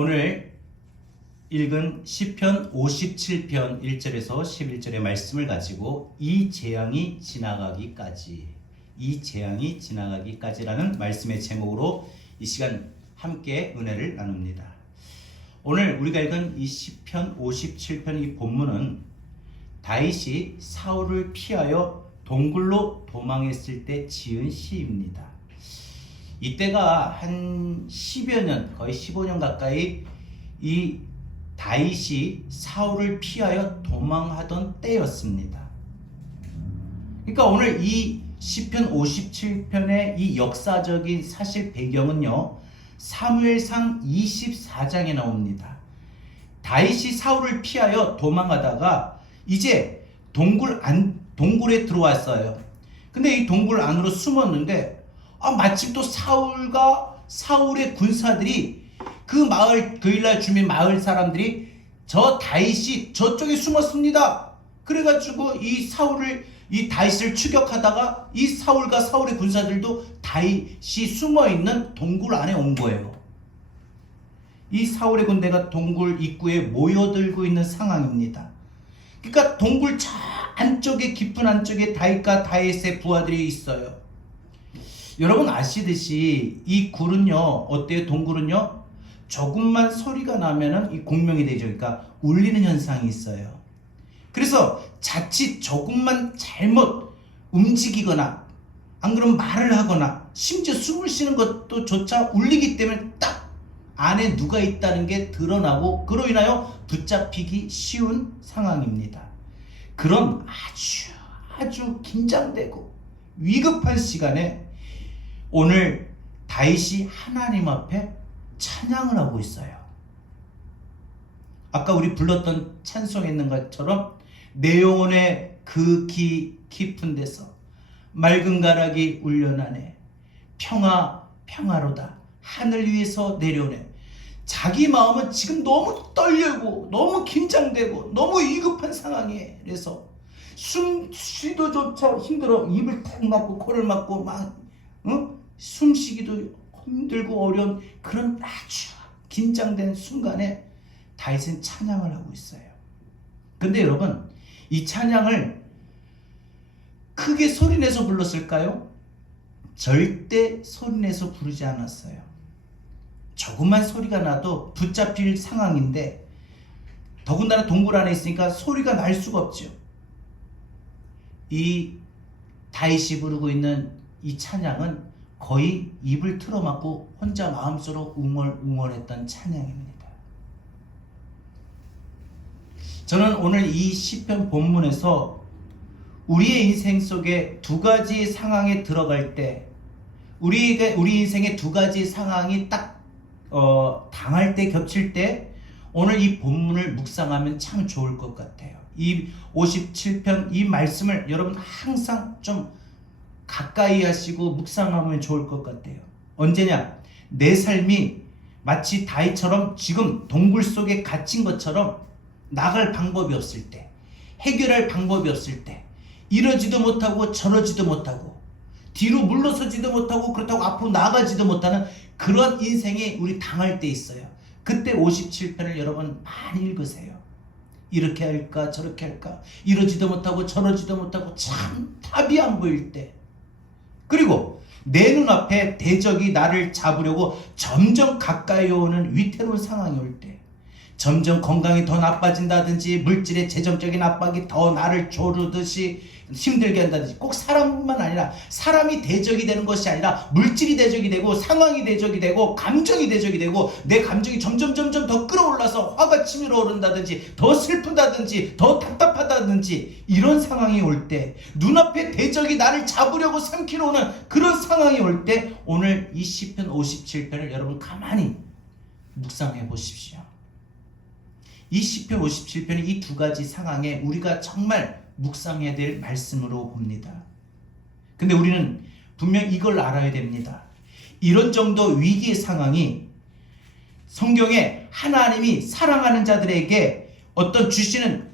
오늘 읽은 시편 57편 1절에서 11절의 말씀을 가지고 이 재앙이 지나가기까지라는 말씀의 제목으로 이 시간 함께 은혜를 나눕니다. 오늘 우리가 읽은 이 시편 57편 이 본문은 다윗이 사울을 피하여 동굴로 도망했을 때 지은 시입니다. 이때가 한 10여 년, 거의 15년 가까이 이 다윗이 사울을 피하여 도망하던 때였습니다. 그러니까 오늘 이 시편 57편의 이 역사적인 사실 배경은요, 사무엘상 24장에 나옵니다. 다윗이 사울을 피하여 도망하다가 이제 동굴에 들어왔어요. 근데 이 동굴 안으로 숨었는데 마침 또 사울의 군사들이 그 마을, 그 일날 주민 마을 사람들이 저 다윗이 저쪽에 숨었습니다. 그래가지고 이 다윗을 추격하다가 이 사울과 사울의 군사들도 다윗이 숨어있는 동굴 안에 온 거예요. 이 사울의 군대가 동굴 입구에 모여들고 있는 상황입니다. 그러니까 동굴 저 안쪽에, 깊은 안쪽에 다윗과 다윗의 부하들이 있어요. 여러분 아시듯이 이 굴은요, 어때요? 동굴은요, 조금만 소리가 나면은 이 공명이 되죠. 그러니까 울리는 현상이 있어요. 그래서 자칫 조금만 잘못 움직이거나 안 그러면 말을 하거나 심지어 숨을 쉬는 것도 조차 울리기 때문에 딱 안에 누가 있다는 게 드러나고 그로 인하여 붙잡히기 쉬운 상황입니다. 그런 아주 긴장되고 위급한 시간에 오늘 다윗이 하나님 앞에 찬양을 하고 있어요. 아까 우리 불렀던 찬송에 있는 것처럼 내 영혼의 그 깊은 데서 맑은 가락이 울려나네. 평화로다. 하늘 위에서 내려오네. 자기 마음은 지금 너무 떨리고 너무 긴장되고 너무 위급한 상황이에요. 그래서 숨쉬기조차 힘들어. 입을 탁 막고 코를 막고 숨쉬기도 힘들고 어려운 그런 아주 긴장된 순간에 다윗은 찬양을 하고 있어요. 근데 여러분, 이 찬양을 크게 소리내서 불렀을까요? 절대 소리내서 부르지 않았어요. 조금만 소리가 나도 붙잡힐 상황인데 더군다나 동굴 안에 있으니까 소리가 날 수가 없죠. 이 다윗이 부르고 있는 이 찬양은 거의 입을 틀어막고 혼자 마음속으로 웅얼웅얼했던 찬양입니다. 저는 오늘 이 시편 본문에서 우리의 인생 속에 두 가지 상황에 들어갈 때, 우리 인생의 두 가지 상황이 딱 당할 때, 겹칠 때 오늘 이 본문을 묵상하면 참 좋을 것 같아요. 이 57편 이 말씀을 여러분 항상 좀 가까이 하시고 묵상하면 좋을 것 같아요. 언제냐? 내 삶이 마치 다윗처럼 지금 동굴 속에 갇힌 것처럼 나갈 방법이 없을 때, 해결할 방법이 없을 때, 이러지도 못하고 저러지도 못하고 뒤로 물러서지도 못하고 그렇다고 앞으로 나가지도 못하는 그런 인생이 우리 당할 때 있어요. 그때 57편을 여러분 많이 읽으세요. 이렇게 할까 저렇게 할까, 이러지도 못하고 저러지도 못하고 참 답이 안 보일 때, 그리고 내 눈앞에 대적이 나를 잡으려고 점점 가까이 오는 위태로운 상황이 올 때, 점점 건강이 더 나빠진다든지 물질의 재정적인 압박이 더 나를 조르듯이 힘들게 한다든지, 꼭 사람뿐만 아니라 사람이 대적이 되는 것이 아니라 물질이 대적이 되고 상황이 대적이 되고 감정이 대적이 되고 내 감정이 점점 더 끌어올라서 화가 치밀어 오른다든지 더 슬프다든지 더 답답하다든지 이런 상황이 올 때, 눈앞에 대적이 나를 잡으려고 삼키러 오는 그런 상황이 올 때 오늘 이 시편 57편을 여러분 가만히 묵상해 보십시오. 이 시편 57편이 이 두 가지 상황에 우리가 정말 묵상해야 될 말씀으로 봅니다. 근데 우리는 분명 이걸 알아야 됩니다. 이런 정도 위기의 상황이 성경에 하나님이 사랑하는 자들에게 어떤 주시는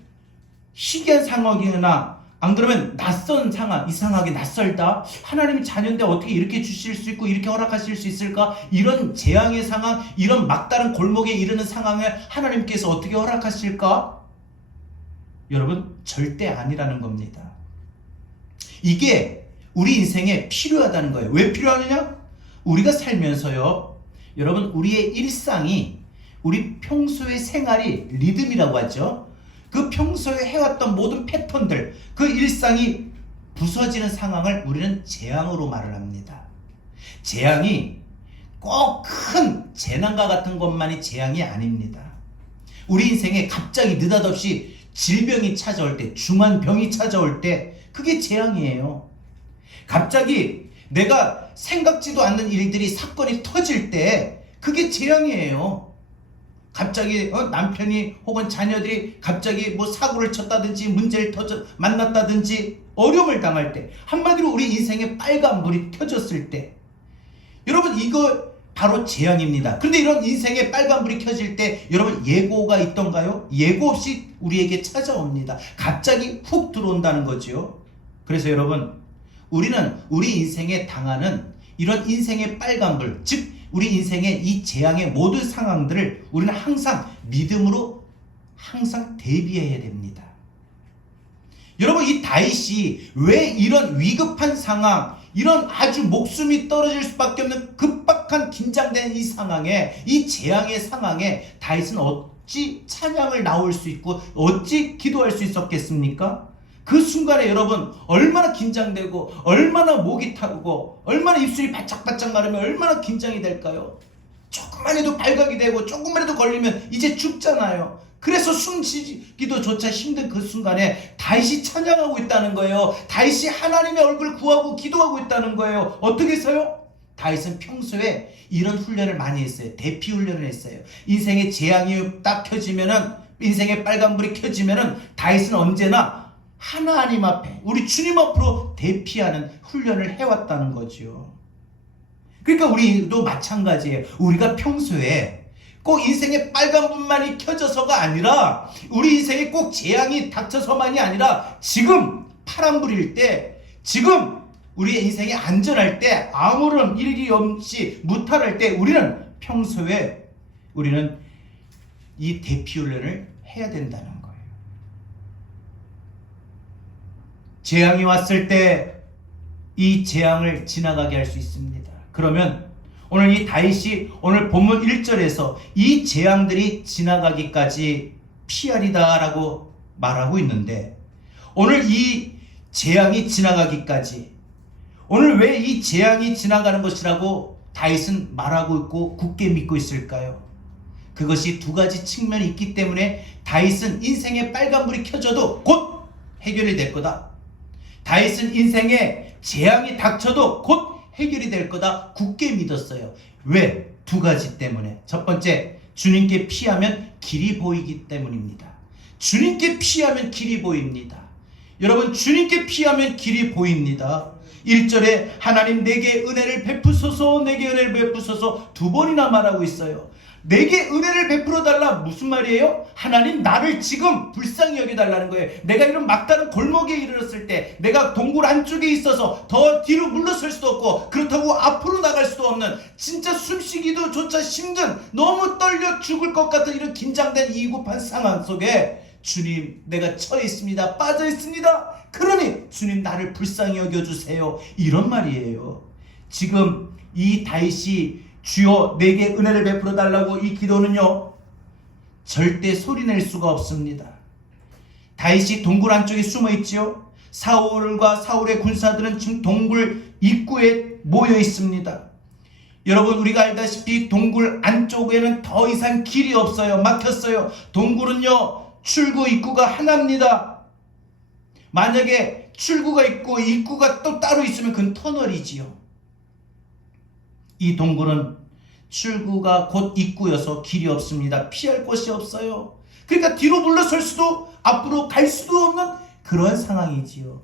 희귀한 상황이거나 안 그러면 낯선 상황, 이상하게 낯설다. 하나님이 자녀인데 어떻게 이렇게 주실 수 있고 이렇게 허락하실 수 있을까? 이런 재앙의 상황, 이런 막다른 골목에 이르는 상황을 하나님께서 어떻게 허락하실까? 여러분, 절대 아니라는 겁니다. 이게 우리 인생에 필요하다는 거예요. 왜 필요하느냐? 우리가 살면서요, 여러분, 우리의 일상이, 우리 평소의 생활이 리듬이라고 하죠. 그 평소에 해왔던 모든 패턴들, 그 일상이 부서지는 상황을 우리는 재앙으로 말을 합니다. 재앙이 꼭 큰 재난과 같은 것만이 재앙이 아닙니다. 우리 인생에 갑자기 느닷없이 질병이 찾아올 때, 중환병이 찾아올 때, 그게 재앙이에요. 갑자기 내가 생각지도 않는 일들이, 사건이 터질 때, 그게 재앙이에요. 갑자기 남편이 혹은 자녀들이 갑자기 뭐 사고를 쳤다든지 문제를 만났다든지 어려움을 당할 때, 한마디로 우리 인생에 빨간불이 켜졌을 때, 여러분, 이거 바로 재앙입니다. 그런데 이런 인생에 빨간불이 켜질 때 여러분, 예고가 있던가요? 예고 없이 우리에게 찾아옵니다. 갑자기 훅 들어온다는 거죠. 그래서 여러분, 우리는 우리 인생에 당하는 이런 인생의 빨간불, 즉 우리 인생의 이 재앙의 모든 상황들을 우리는 항상 믿음으로 항상 대비해야 됩니다. 여러분, 이 다윗이 왜 이런 위급한 상황, 이런 아주 목숨이 떨어질 수밖에 없는 급박한 긴장된 이 상황에, 이 재앙의 상황에 다윗은 어찌 찬양을 나올 수 있고 어찌 기도할 수 있었겠습니까? 그 순간에 여러분, 얼마나 긴장되고 얼마나 목이 타고 얼마나 입술이 바짝바짝 마르면 얼마나 긴장이 될까요? 조금만 해도 발각이 되고 조금만 해도 걸리면 이제 죽잖아요. 그래서 숨쉬기도조차 힘든 그 순간에 다윗이 찬양하고 있다는 거예요. 다윗이 하나님의 얼굴 구하고 기도하고 있다는 거예요. 어떻게 해서요? 다윗은 평소에 이런 훈련을 많이 했어요. 대피 훈련을 했어요. 인생의 재앙이 딱 켜지면은, 인생의 빨간불이 켜지면은 다윗은 언제나 하나님 앞에, 우리 주님 앞으로 대피하는 훈련을 해왔다는 거죠. 그러니까 우리도 마찬가지예요. 우리가 평소에 꼭 인생의 빨간불만이 켜져서가 아니라, 우리 인생에 꼭 재앙이 닥쳐서만이 아니라, 지금 파란불일 때, 지금 우리의 인생이 안전할 때, 아무런 일기 없이 무탈할 때, 우리는 평소에 우리는 이 대피훈련을 해야 된다는 거예요. 재앙이 왔을 때 이 재앙을 지나가게 할 수 있습니다. 그러면 오늘 이 다윗이 오늘 본문 1절에서 이 재앙들이 지나가기까지 피하리다 라고 말하고 있는데, 오늘 이 재앙이 지나가기까지, 오늘 왜 이 재앙이 지나가는 것이라고 다윗은 말하고 있고 굳게 믿고 있을까요? 그것이 두 가지 측면이 있기 때문에 다윗은 인생의 빨간불이 켜져도 곧 해결이 될 거다. 다윗은 인생에 재앙이 닥쳐도 곧 해결이 될 거다 굳게 믿었어요. 왜? 두 가지 때문에. 첫 번째, 주님께 피하면 길이 보이기 때문입니다. 주님께 피하면 길이 보입니다. 여러분, 주님께 피하면 길이 보입니다. 1절에 하나님 내게 은혜를 베푸소서, 내게 은혜를 베푸소서 두 번이나 말하고 있어요. 내게 은혜를 베풀어 달라, 무슨 말이에요? 하나님, 나를 지금 불쌍히 여겨달라는 거예요. 내가 이런 막다른 골목에 이르렀을 때, 내가 동굴 안쪽에 있어서 더 뒤로 물러설 수도 없고 그렇다고 앞으로 나갈 수도 없는, 진짜 숨쉬기도 조차 힘든, 너무 떨려 죽을 것 같은 이런 긴장된 위급한 상황 속에 주님, 내가 처해 있습니다, 빠져 있습니다. 그러니 주님, 나를 불쌍히 여겨주세요, 이런 말이에요. 지금 이 다윗이 주여 내게 은혜를 베풀어 달라고 이 기도는요, 절대 소리낼 수가 없습니다. 다윗이 동굴 안쪽에 숨어 있지요. 사울과 사울의 군사들은 지금 동굴 입구에 모여 있습니다. 여러분, 우리가 알다시피 동굴 안쪽에는 더 이상 길이 없어요. 막혔어요. 동굴은요, 출구 입구가 하나입니다. 만약에 출구가 있고 입구가 또 따로 있으면 그건 터널이지요. 이 동굴은 출구가 곧 입구여서 길이 없습니다. 피할 곳이 없어요. 그러니까 뒤로 물러설 수도 앞으로 갈 수도 없는 그런 상황이지요.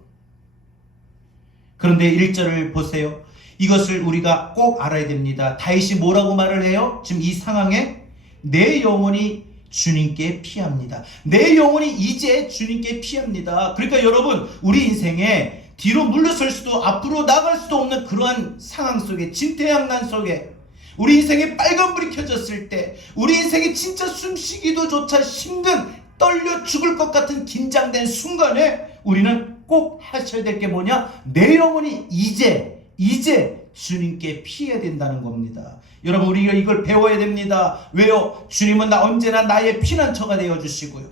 그런데 1절을 보세요. 이것을 우리가 꼭 알아야 됩니다. 다윗이 뭐라고 말을 해요? 지금 이 상황에 내 영혼이 주님께 피합니다. 내 영혼이 이제 주님께 피합니다. 그러니까 여러분, 우리 인생에 뒤로 물러설 수도 앞으로 나갈 수도 없는 그러한 상황 속에, 진퇴양난 속에, 우리 인생에 빨간불이 켜졌을 때, 우리 인생에 진짜 숨쉬기도 조차 힘든, 떨려 죽을 것 같은 긴장된 순간에 우리는 꼭 하셔야 될 게 뭐냐? 내 영혼이 이제 주님께 피해야 된다는 겁니다. 여러분, 우리가 이걸 배워야 됩니다. 왜요? 주님은 언제나 나의 피난처가 되어주시고요,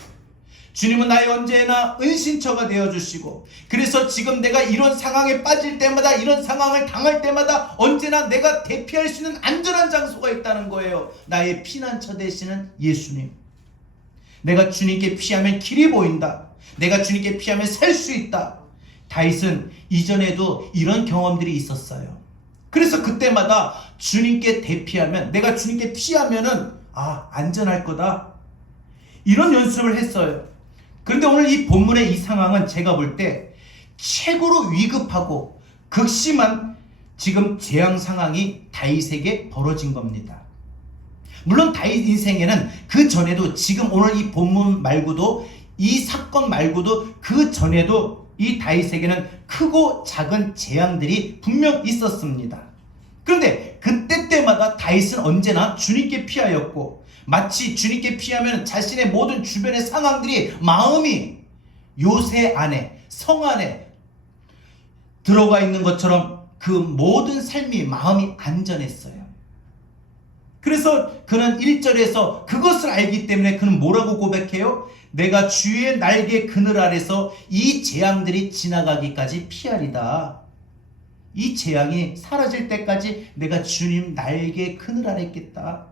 주님은 나의 언제나 은신처가 되어주시고, 그래서 지금 내가 이런 상황에 빠질 때마다, 이런 상황을 당할 때마다 언제나 내가 대피할 수 있는 안전한 장소가 있다는 거예요. 나의 피난처 되시는 예수님. 내가 주님께 피하면 길이 보인다. 내가 주님께 피하면 살 수 있다. 다윗은 이전에도 이런 경험들이 있었어요. 그래서 그때마다 주님께 대피하면, 내가 주님께 피하면은 안전할 거다, 이런 연습을 했어요. 그런데 오늘 이 본문의 이 상황은 제가 볼 때 최고로 위급하고 극심한 지금 재앙 상황이 다윗에게 벌어진 겁니다. 물론 다윗 인생에는 그 전에도, 지금 오늘 이 본문 말고도, 이 사건 말고도 그 전에도 이 다윗에게는 크고 작은 재앙들이 분명 있었습니다. 그런데 그때 때마다 다윗은 언제나 주님께 피하였고, 마치 주님께 피하면 자신의 모든 주변의 상황들이, 마음이 요새 안에, 성 안에 들어가 있는 것처럼 그 모든 삶이, 마음이 안전했어요. 그래서 그는 1절에서 그것을 알기 때문에 그는 뭐라고 고백해요? 내가 주의 날개 그늘 아래서 이 재앙들이 지나가기까지 피하리다. 이 재앙이 사라질 때까지 내가 주님 날개 그늘 아래 있겠다.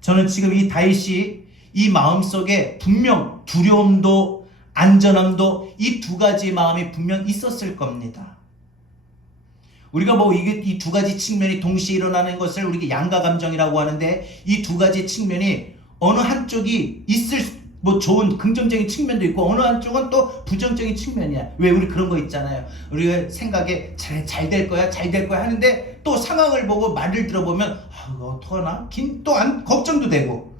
저는 지금 이 다윗이 이 마음속에 분명 두려움도 안전함도, 이 두 가지 마음이 분명 있었을 겁니다. 우리가 이 두 가지 측면이 동시에 일어나는 것을 우리가 양가 감정이라고 하는데, 이 두 가지 측면이 어느 한쪽이 있을, 좋은 긍정적인 측면도 있고 어느 한쪽은 또 부정적인 측면이야. 왜? 우리 그런 거 있잖아요. 우리가 생각에 잘 될 거야 하는데, 또 상황을 보고 말을 들어보면 이거 어떡하나? 또 걱정도 되고.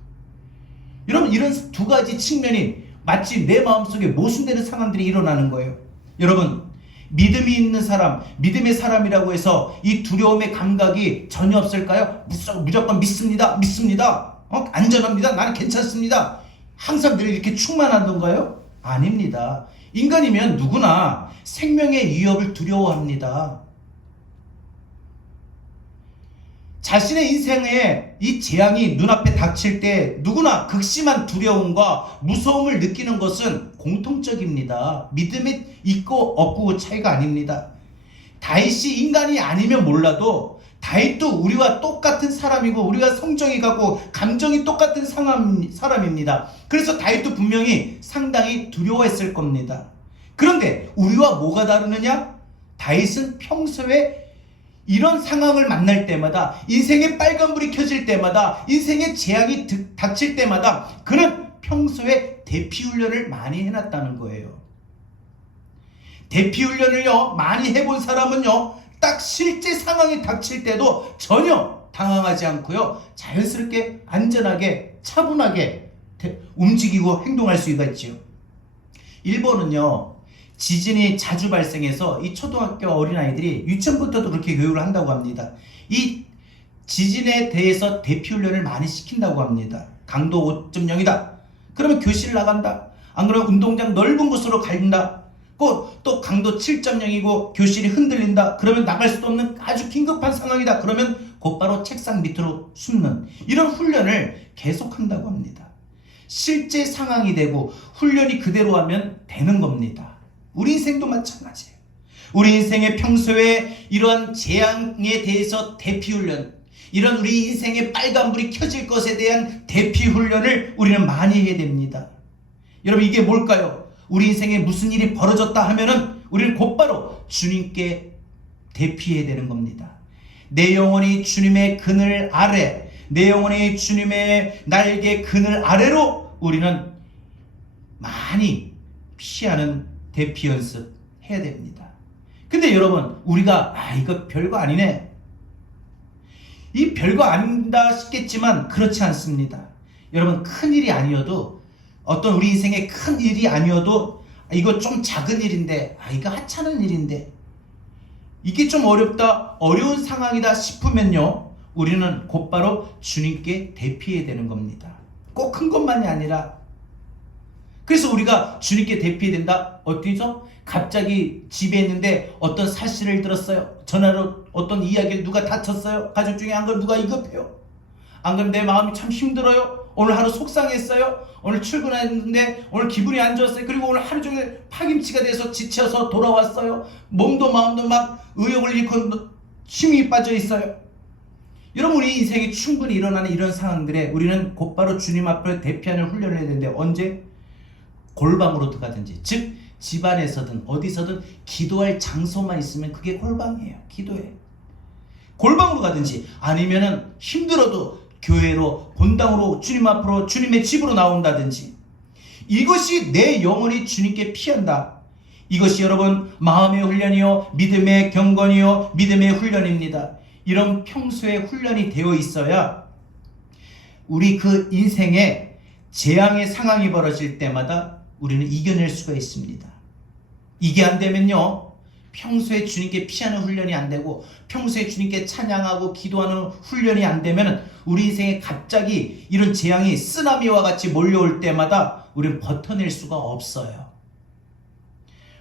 여러분, 이런 두 가지 측면이 마치 내 마음속에 모순되는 상황들이 일어나는 거예요. 여러분, 믿음이 있는 사람, 믿음의 사람이라고 해서 이 두려움의 감각이 전혀 없을까요? 무조건 믿습니다. 안전합니다. 나는 괜찮습니다. 항상 늘 이렇게 충만하던가요? 아닙니다. 인간이면 누구나 생명의 위협을 두려워합니다. 자신의 인생에 이 재앙이 눈앞에 닥칠 때 누구나 극심한 두려움과 무서움을 느끼는 것은 공통적입니다. 믿음이 있고 없고 차이가 아닙니다. 다윗이 인간이 아니면 몰라도 다윗도 우리와 똑같은 사람이고, 우리가 성정이 같고 감정이 똑같은 사람입니다. 그래서 다윗도 분명히 상당히 두려워했을 겁니다. 그런데 우리와 뭐가 다르느냐? 다윗은 평소에 이런 상황을 만날 때마다, 인생의 빨간불이 켜질 때마다, 인생의 재앙이 닥칠 때마다 그는 평소에 대피훈련을 많이 해놨다는 거예요. 대피훈련을요 많이 해본 사람은요, 딱 실제 상황이 닥칠 때도 전혀 당황하지 않고요, 자연스럽게 안전하게 차분하게 움직이고 행동할 수가 있죠. 일본은요, 지진이 자주 발생해서 이 초등학교 어린아이들이 유치원부터도 그렇게 교육을 한다고 합니다. 이 지진에 대해서 대피훈련을 많이 시킨다고 합니다. 강도 5.0이다. 그러면 교실을 나간다. 안 그러면 운동장 넓은 곳으로 간다. 또 강도 7.0이고 교실이 흔들린다. 그러면 나갈 수도 없는 아주 긴급한 상황이다. 그러면 곧바로 책상 밑으로 숨는, 이런 훈련을 계속한다고 합니다. 실제 상황이 되고 훈련이 그대로 하면 되는 겁니다. 우리 인생도 마찬가지예요. 우리 인생의 평소에 이러한 재앙에 대해서 대피훈련, 이런 우리 인생의 빨간불이 켜질 것에 대한 대피훈련을 우리는 많이 해야 됩니다. 여러분, 이게 뭘까요? 우리 인생에 무슨 일이 벌어졌다 하면은 우리는 곧바로 주님께 대피해야 되는 겁니다. 내 영혼이 주님의 그늘 아래, 내 영혼이 주님의 날개 그늘 아래로 우리는 많이 피하는 대피 연습 해야 됩니다. 근데 여러분, 우리가 이거 별거 아니네, 이 별거 아니다 싶겠지만 그렇지 않습니다. 여러분 큰 일이 아니어도 어떤 우리 인생의 큰 일이 아니어도 이거 좀 작은 일인데 이거 하찮은 일인데 이게 좀 어렵다 어려운 상황이다 싶으면요 우리는 곧바로 주님께 대피해야 되는 겁니다. 꼭 큰 것만이 아니라 그래서 우리가 주님께 대피해야 된다. 어디서? 갑자기 집에 있는데 어떤 사실을 들었어요. 전화로 어떤 이야기를 누가 다쳤어요. 가족 중에 한 걸 누가 위급해요. 안 그러면 내 마음이 참 힘들어요. 오늘 하루 속상했어요. 오늘 출근했는데 오늘 기분이 안 좋았어요. 그리고 오늘 하루 종일 파김치가 돼서 지쳐서 돌아왔어요. 몸도 마음도 막 의욕을 잃고 힘이 빠져 있어요. 여러분 우리 인생에 충분히 일어나는 이런 상황들에 우리는 곧바로 주님 앞에 대피하는 훈련을 해야 되는데 언제? 골방으로 들어가든지 즉 집안에서든 어디서든 기도할 장소만 있으면 그게 골방이에요. 기도해. 골방으로 가든지 아니면은 힘들어도 교회로 본당으로 주님 앞으로 주님의 집으로 나온다든지 이것이 내 영혼이 주님께 피한다. 이것이 여러분 마음의 훈련이요 믿음의 경건이요 믿음의 훈련입니다. 이런 평소에 훈련이 되어 있어야 우리 그 인생에 재앙의 상황이 벌어질 때마다 우리는 이겨낼 수가 있습니다. 이게 안 되면요 평소에 주님께 피하는 훈련이 안 되고 평소에 주님께 찬양하고 기도하는 훈련이 안 되면 우리 인생에 갑자기 이런 재앙이 쓰나미와 같이 몰려올 때마다 우리는 버텨낼 수가 없어요.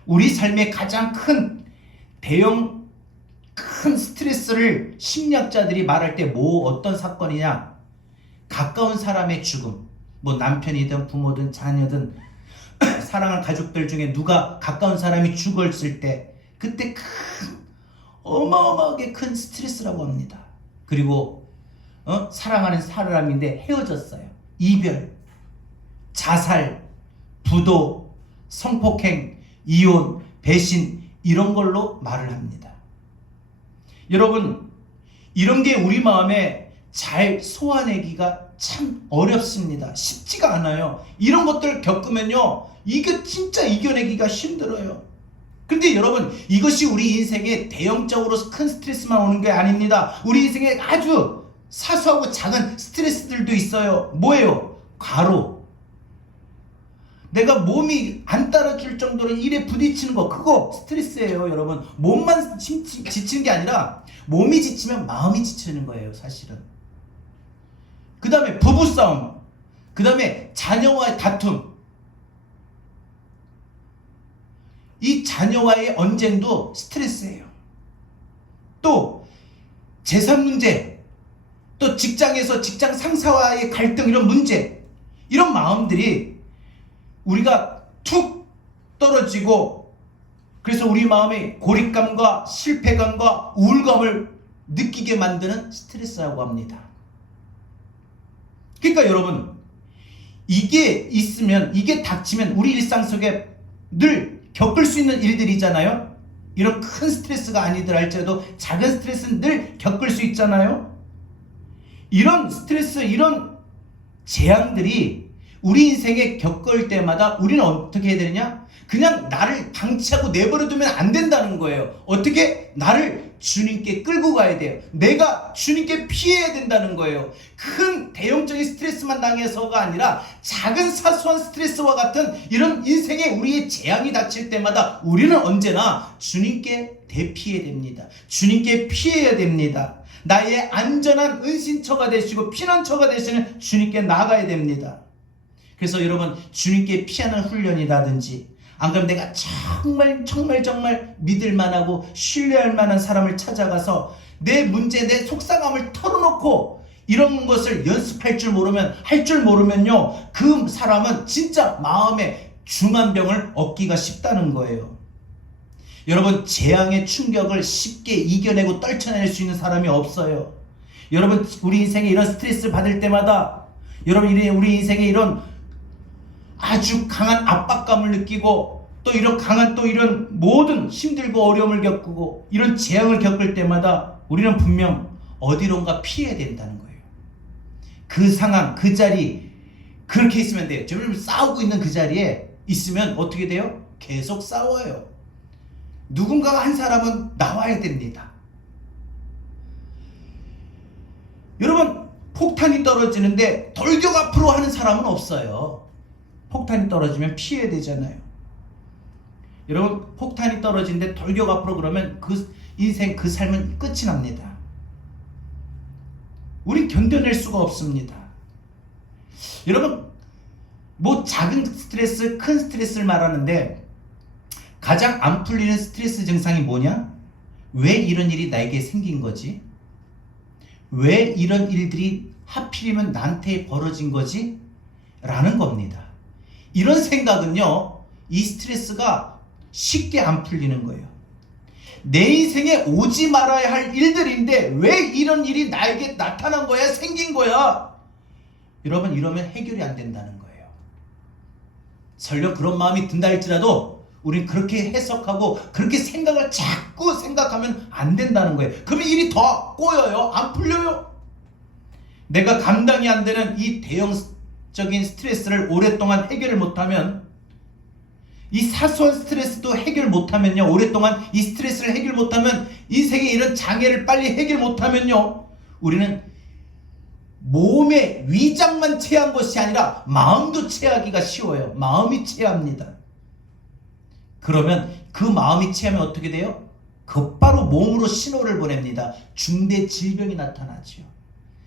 우리 삶의 가장 큰 대형 큰 스트레스를 심리학자들이 말할 때 어떤 사건이냐? 가까운 사람의 죽음, 남편이든 부모든 자녀든 사랑하는 가족들 중에 누가 가까운 사람이 죽었을 때 그때 어마어마하게 큰 스트레스라고 합니다. 그리고 사랑하는 사람인데 헤어졌어요. 이별, 자살, 부도, 성폭행, 이혼, 배신 이런 걸로 말을 합니다. 여러분 이런 게 우리 마음에 잘 소화내기가 참 어렵습니다. 쉽지가 않아요. 이런 것들 겪으면요 이게 진짜 이겨내기가 힘들어요. 근데 여러분 이것이 우리 인생에 대형적으로 큰 스트레스만 오는 게 아닙니다. 우리 인생에 아주 사소하고 작은 스트레스들도 있어요. 뭐예요? 과로. 내가 몸이 안 따라줄 정도로 일에 부딪히는 거 그거 스트레스예요. 여러분 몸만 지치는 게 아니라 몸이 지치면 마음이 지치는 거예요. 사실은. 그 다음에 부부싸움, 그 다음에 자녀와의 다툼, 이 자녀와의 언쟁도 스트레스예요. 또 재산 문제, 또 직장에서 직장 상사와의 갈등 이런 문제 이런 마음들이 우리가 툭 떨어지고 그래서 우리 마음에 고립감과 실패감과 우울감을 느끼게 만드는 스트레스라고 합니다. 그러니까 여러분 이게 있으면 이게 닥치면 우리 일상 속에 늘 겪을 수 있는 일들이잖아요. 이런 큰 스트레스가 아니더라 할지라도 작은 스트레스는 늘 겪을 수 있잖아요. 이런 스트레스 이런 재앙들이 우리 인생에 겪을 때마다 우리는 어떻게 해야 되느냐? 그냥 나를 방치하고 내버려두면 안 된다는 거예요. 어떻게? 나를 주님께 끌고 가야 돼요. 내가 주님께 피해야 된다는 거예요. 큰 대형적인 스트레스만 당해서가 아니라 작은 사소한 스트레스와 같은 이런 인생에 우리의 재앙이 닥칠 때마다 우리는 언제나 주님께 대피해야 됩니다. 주님께 피해야 됩니다. 나의 안전한 은신처가 되시고 피난처가 되시는 주님께 나가야 됩니다. 그래서 여러분 주님께 피하는 훈련이라든지 안 그러면 내가 정말 믿을 만하고 신뢰할 만한 사람을 찾아가서 내 문제 내 속상함을 털어놓고 이런 것을 연습할 줄 모르면 할 줄 모르면요 그 사람은 진짜 마음에 중한 병을 얻기가 쉽다는 거예요. 여러분 재앙의 충격을 쉽게 이겨내고 떨쳐낼 수 있는 사람이 없어요. 여러분 우리 인생에 이런 스트레스를 받을 때마다 여러분 우리 인생에 이런 아주 강한 압박감을 느끼고 또 이런 강한 또 이런 모든 힘들고 어려움을 겪고 이런 재앙을 겪을 때마다 우리는 분명 어디론가 피해야 된다는 거예요. 그 상황 그 자리 그렇게 있으면 돼요. 지금 싸우고 있는 그 자리에 있으면 어떻게 돼요? 계속 싸워요. 누군가가 한 사람은 나와야 됩니다. 여러분 폭탄이 떨어지는데 돌격 앞으로 하는 사람은 없어요. 폭탄이 떨어지면 피해야 되잖아요. 여러분, 폭탄이 떨어지는데 돌격 앞으로 그러면 그 인생, 그 삶은 끝이 납니다. 우린 견뎌낼 수가 없습니다. 여러분, 뭐 작은 스트레스, 큰 스트레스를 말하는데 가장 안 풀리는 스트레스 증상이 뭐냐? 왜 이런 일이 나에게 생긴 거지? 왜 이런 일들이 하필이면 나한테 벌어진 거지? 라는 겁니다. 이런 생각은요, 이 스트레스가 쉽게 안 풀리는 거예요. 내 인생에 오지 말아야 할 일들인데 왜 이런 일이 나에게 나타난 거야? 생긴 거야? 여러분, 이러면 해결이 안 된다는 거예요. 설령 그런 마음이 든다 할지라도 우린 그렇게 해석하고 그렇게 생각을 자꾸 생각하면 안 된다는 거예요. 그러면 일이 더 꼬여요. 안 풀려요. 내가 감당이 안 되는 이 대형적인 스트레스를 오랫동안 해결을 못하면, 이 사소한 스트레스도 해결 못하면요, 오랫동안 이 스트레스를 해결 못하면, 인생의 이런 장애를 빨리 해결 못하면요, 우리는 몸의 위장만 체한 것이 아니라 마음도 체하기가 쉬워요. 마음이 체합니다. 그러면 그 마음이 체하면 어떻게 돼요? 곧바로 몸으로 신호를 보냅니다. 중대 질병이 나타나죠.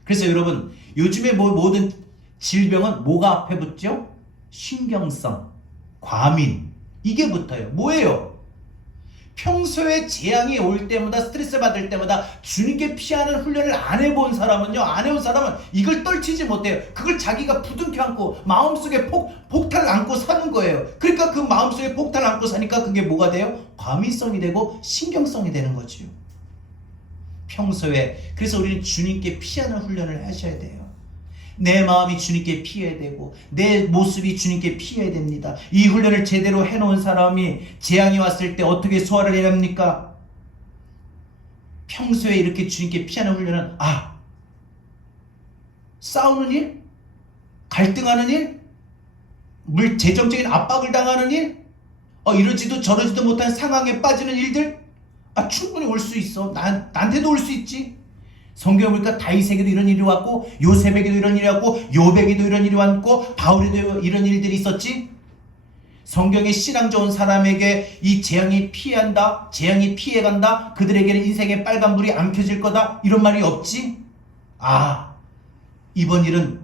그래서 여러분, 요즘에 모든 질병은 뭐가 앞에 붙죠? 신경성, 과민, 이게 붙어요. 뭐예요? 평소에 재앙이 올 때마다, 스트레스 받을 때마다 주님께 피하는 훈련을 안 해본 사람은요, 안 해온 사람은 이걸 떨치지 못해요. 그걸 자기가 부둥켜 안고 마음속에 폭탄을 안고 사는 거예요. 그러니까 그 마음속에 폭탄을 안고 사니까 그게 뭐가 돼요? 과민성이 되고 신경성이 되는 거죠. 평소에. 그래서 우리는 주님께 피하는 훈련을 하셔야 돼요. 내 마음이 주님께 피해야 되고 내 모습이 주님께 피해야 됩니다. 이 훈련을 제대로 해놓은 사람이 재앙이 왔을 때 어떻게 소화를 해야 합니까? 평소에 이렇게 주님께 피하는 훈련은, 싸우는 일? 갈등하는 일? 재정적인 압박을 당하는 일? 이러지도 저러지도 못한 상황에 빠지는 일들? 충분히 올 수 있어. 나한테도 올 수 있지. 성경에 보니까 다윗에게도 이런 일이 왔고, 요셉에게도 이런 일이 왔고, 욥에게도 이런 일이 왔고, 바울에도 이런 일들이 있었지. 성경에 신앙 좋은 사람에게 이 재앙이 피한다, 재앙이 피해간다, 그들에게는 인생의 빨간불이 안 켜질 거다, 이런 말이 없지. 이번 일은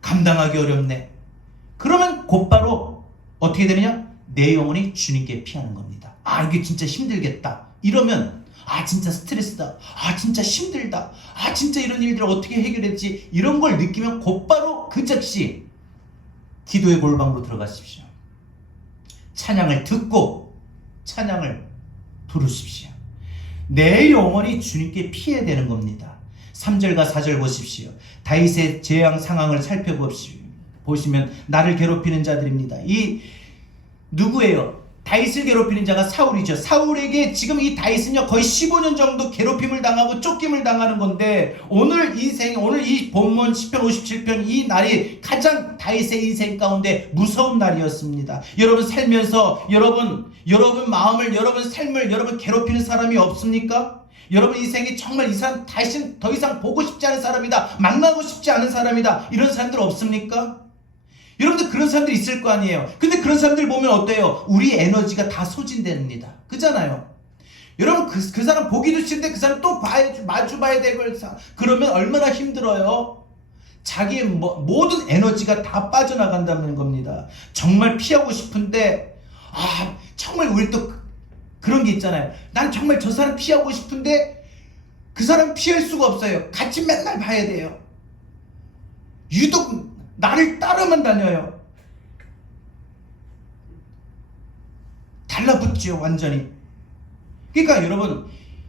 감당하기 어렵네. 그러면 곧바로 어떻게 되느냐? 내 영혼이 주님께 피하는 겁니다. 이게 진짜 힘들겠다. 이러면 진짜 스트레스다. 진짜 힘들다. 진짜 이런 일들을 어떻게 해결했지? 이런 걸 느끼면 곧바로 그 즉시 기도의 골방으로 들어가십시오. 찬양을 듣고 찬양을 부르십시오. 내 영혼이 주님께 피해야 되는 겁니다. 3절과 4절 보십시오. 다윗의 재앙 상황을 살펴보시면 나를 괴롭히는 자들입니다. 이 누구예요? 다윗을 괴롭히는 자가 사울이죠. 사울에게 지금 이 다윗은요, 거의 15년 정도 괴롭힘을 당하고 쫓김을 당하는 건데, 오늘 이 본문 10편 57편 이 날이 가장 다윗의 인생 가운데 무서운 날이었습니다. 여러분 살면서 여러분 마음을, 여러분 삶을 여러분 괴롭히는 사람이 없습니까? 여러분 인생이 정말 이 사람 다시 더 이상 보고 싶지 않은 사람이다, 만나고 싶지 않은 사람이다, 이런 사람들 없습니까? 여러분들 그런 사람들 있을 거 아니에요. 근데 그런 사람들 보면 어때요? 우리 에너지가 다 소진됩니다. 그잖아요. 여러분 그 사람 보기도 싫은데 그 사람 또 마주 봐야 되고, 그러면 얼마나 힘들어요. 자기의 모든 에너지가 다 빠져나간다는 겁니다. 정말 피하고 싶은데 정말 우리 또 그런 게 있잖아요. 난 정말 저 사람 피하고 싶은데 그 사람 피할 수가 없어요. 같이 맨날 봐야 돼요. 유독 나를 따라만 다녀요. 달라붙죠, 완전히. 그러니까 여러분,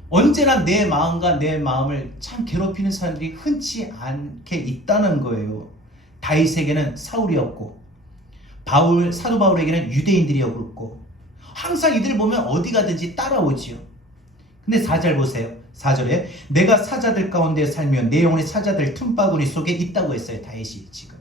언제나 내 마음과 내 마음을 참 괴롭히는 사람들이 흔치 않게 있다는 거예요. 다윗에게는 사울이었고, 사도 바울에게는 유대인들이었고, 항상 이들 보면 어디 가든지 따라오지요. 근데 4절 보세요. 4절에 내가 사자들 가운데 살며 내 영혼의 사자들 틈바구니 속에 있다고 했어요. 다윗이 지금.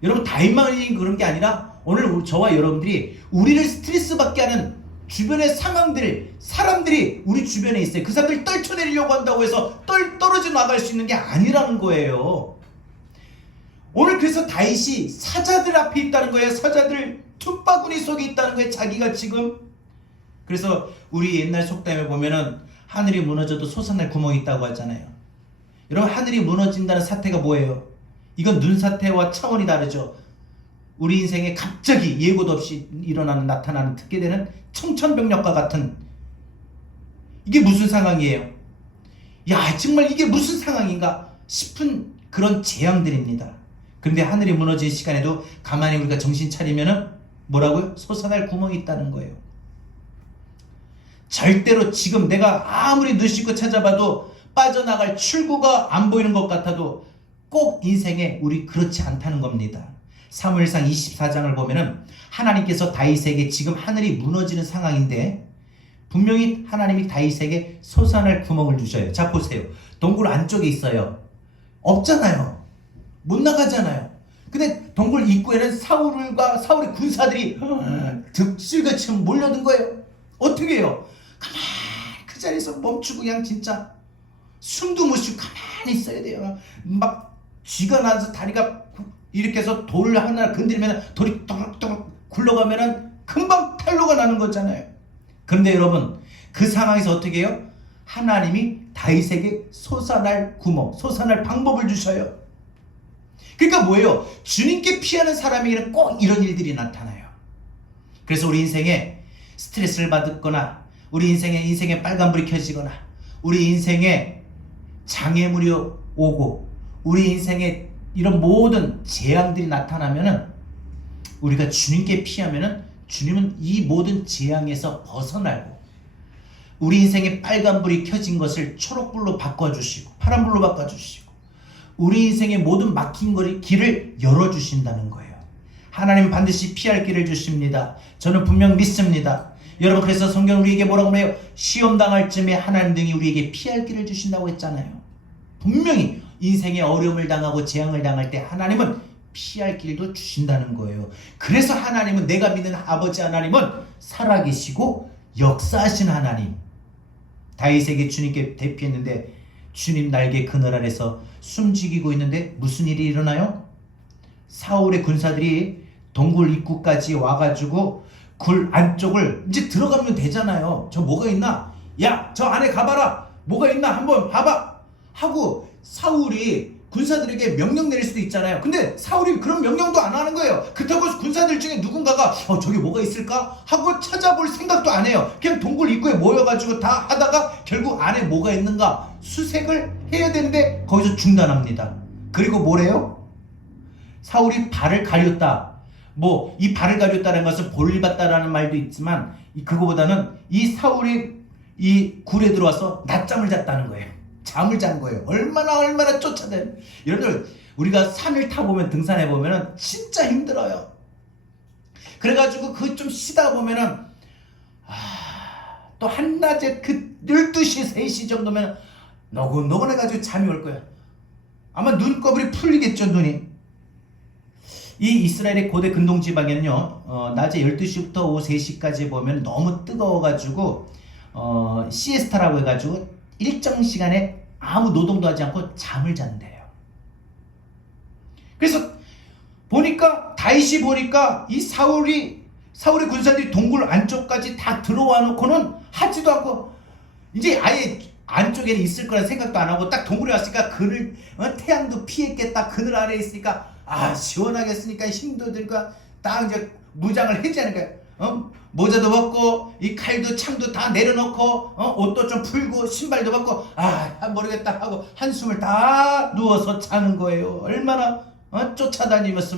여러분 다윗만이 그런 게 아니라 오늘 저와 여러분들이 우리를 스트레스 받게 하는 주변의 상황들, 사람들이 우리 주변에 있어요. 그 사람들이 떨쳐내리려고 한다고 해서 떨어져 나갈 수 있는 게 아니라는 거예요. 오늘 그래서 다윗이 사자들 앞에 있다는 거예요. 사자들 툭바구니 속에 있다는 거예요. 자기가 지금. 그래서 우리 옛날 속담에 보면은 하늘이 무너져도 솟아날 구멍이 있다고 하잖아요. 여러분, 하늘이 무너진다는 사태가 뭐예요? 이건 눈사태와 차원이 다르죠. 우리 인생에 갑자기 예고도 없이 나타나는 듣게 되는 청천벽력과 같은, 이게 무슨 상황이에요? 야, 정말 이게 무슨 상황인가 싶은 그런 재앙들입니다. 그런데 하늘이 무너진 시간에도 가만히 우리가 정신 차리면은 뭐라고요? 솟아날 구멍이 있다는 거예요. 절대로 지금 내가 아무리 눈 씻고 찾아봐도 빠져나갈 출구가 안 보이는 것 같아도 꼭 인생에 우리 그렇지 않다는 겁니다. 사무엘상 24장을 보면은 하나님께서 다윗에게 지금 하늘이 무너지는 상황인데 분명히 하나님이 다윗에게 솟아날 구멍을 주셔요. 자, 보세요. 동굴 안쪽에 있어요. 없잖아요. 못 나가잖아요. 근데 동굴 입구에는 사울의 군사들이 득실같이 몰려든 거예요. 어떻게 해요? 가만히 그 자리에서 멈추고 그냥 진짜 숨도 못 쉬고 가만히 있어야 돼요. 막 쥐가 나서 다리가 이렇게 해서 돌 하나 건드리면 돌이 또록또록 굴러가면 금방 탈로가 나는 거잖아요. 그런데 여러분, 그 상황에서 어떻게 해요? 하나님이 다윗에게 솟아날 구멍, 솟아날 방법을 주셔요. 그러니까 뭐예요? 주님께 피하는 사람에게는 꼭 이런 일들이 나타나요. 그래서 우리 인생에 스트레스를 받거나 우리 인생에 빨간불이 켜지거나 우리 인생에 장애물이 오고 우리 인생에 이런 모든 재앙들이 나타나면은 우리가 주님께 피하면은 주님은 이 모든 재앙에서 벗어나고 우리 인생에 빨간불이 켜진 것을 초록불로 바꿔주시고 파란불로 바꿔주시고 우리 인생의 모든 막힌 길을 열어주신다는 거예요. 하나님 반드시 피할 길을 주십니다. 저는 분명 믿습니다. 여러분, 그래서 성경 우리에게 뭐라고 해요? 시험 당할 쯤에 하나님 등이 우리에게 피할 길을 주신다고 했잖아요. 분명히 인생의 어려움을 당하고 재앙을 당할 때 하나님은 피할 길도 주신다는 거예요. 그래서 하나님은, 내가 믿는 아버지 하나님은 살아계시고 역사하신 하나님. 다윗에게 주님께 대피했는데 주님 날개 그늘 아래서 숨죽이고 있는데 무슨 일이 일어나요? 사울의 군사들이 동굴 입구까지 와가지고 굴 안쪽을 이제 들어가면 되잖아요. 저 뭐가 있나? 야, 저 안에 가봐라. 뭐가 있나 한번 봐봐 하고 사울이 군사들에게 명령 내릴 수도 있잖아요. 근데 사울이 그런 명령도 안 하는 거예요. 그렇다고 군사들 중에 누군가가 저기 뭐가 있을까 하고 찾아볼 생각도 안 해요. 그냥 동굴 입구에 모여가지고 다 하다가 결국 안에 뭐가 있는가 수색을 해야 되는데 거기서 중단합니다. 그리고 뭐래요? 사울이 발을 가렸다. 뭐 이 발을 가렸다는 것은 볼일 봤다라는 말도 있지만 그거보다는 이 사울이 이 굴에 들어와서 낮잠을 잤다는 거예요. 잠을 잔 거예요. 얼마나 쫓아다니. 여러분들, 우리가 산을 타보면, 등산해 보면은 진짜 힘들어요. 그래가지고 그 좀 쉬다 보면은 또 한낮에 그 12시 3시 정도면 너곤너곤해가지고 잠이 올 거야. 아마 눈꺼풀이 풀리겠죠. 눈이. 이 이스라엘의 고대 근동 지방에는요, 낮에 12시부터 오후 3시까지 보면 너무 뜨거워가지고 시에스타라고 해가지고 일정 시간에 아무 노동도 하지 않고 잠을 잔대요. 그래서 보니까 다윗이 보니까 이 사울의 군사들이 동굴 안쪽까지 다 들어와 놓고는 하지도 않고 이제 아예 안쪽에는 있을 거란 생각도 안 하고 딱 동굴에 왔으니까 그늘 태양도 피했겠다. 그늘 아래에 있으니까 시원하겠으니까 힘도 들까 딱 이제 무장을 해제하니까 모자도 벗고 이 칼도 창도 다 내려놓고 옷도 좀 풀고 신발도 벗고 모르겠다 하고 한숨을 다 누워서 자는 거예요. 얼마나 쫓아다니면서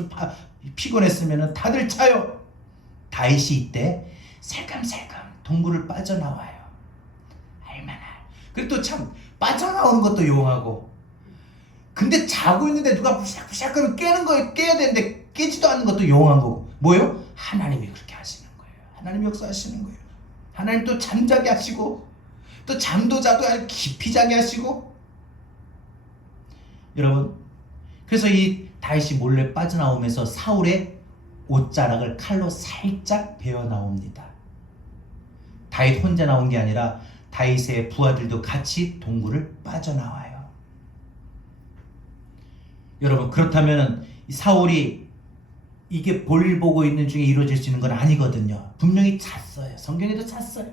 피곤했으면 다들 자요. 다윗이 이때 살감살감 동굴을 빠져나와요. 얼마나. 그리고 또 참 빠져나오는 것도 용하고. 근데 자고 있는데 누가 부샥부샥 하면 깨는 거예요. 깨야 되는데 깨지도 않는 것도 용한 거고. 뭐예요? 하나님이 그렇게 하시는 거예요. 하나님 역사하시는 거예요. 하나님 또 잠자게 하시고 또 잠도 자도 아주 깊이 자게 하시고. 여러분, 그래서 이 다윗이 몰래 빠져나오면서 사울의 옷자락을 칼로 살짝 베어 나옵니다. 다윗 혼자 나온 게 아니라 다윗의 부하들도 같이 동굴을 빠져나와요. 여러분, 그렇다면 사울이 이게 볼일 보고 있는 중에 이루어질 수 있는 건 아니거든요. 분명히 잤어요. 성경에도 잤어요.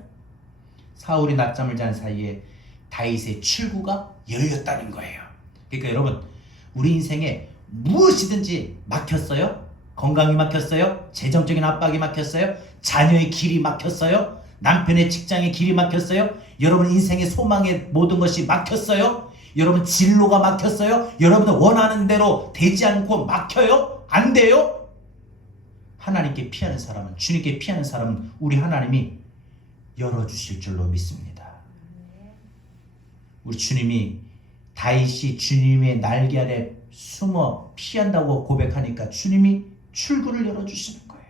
사울이 낮잠을 잔 사이에 다윗의 출구가 열렸다는 거예요. 그러니까 여러분, 우리 인생에 무엇이든지 막혔어요? 건강이 막혔어요? 재정적인 압박이 막혔어요? 자녀의 길이 막혔어요? 남편의 직장의 길이 막혔어요? 여러분 인생의 소망의 모든 것이 막혔어요? 여러분 진로가 막혔어요? 여러분 원하는 대로 되지 않고 막혀요? 안 돼요? 하나님께 피하는 사람은, 주님께 피하는 사람은 우리 하나님이 열어주실 줄로 믿습니다. 우리 주님이 다윗이 주님의 날개 아래 숨어 피한다고 고백하니까 주님이 출구를 열어주시는 거예요.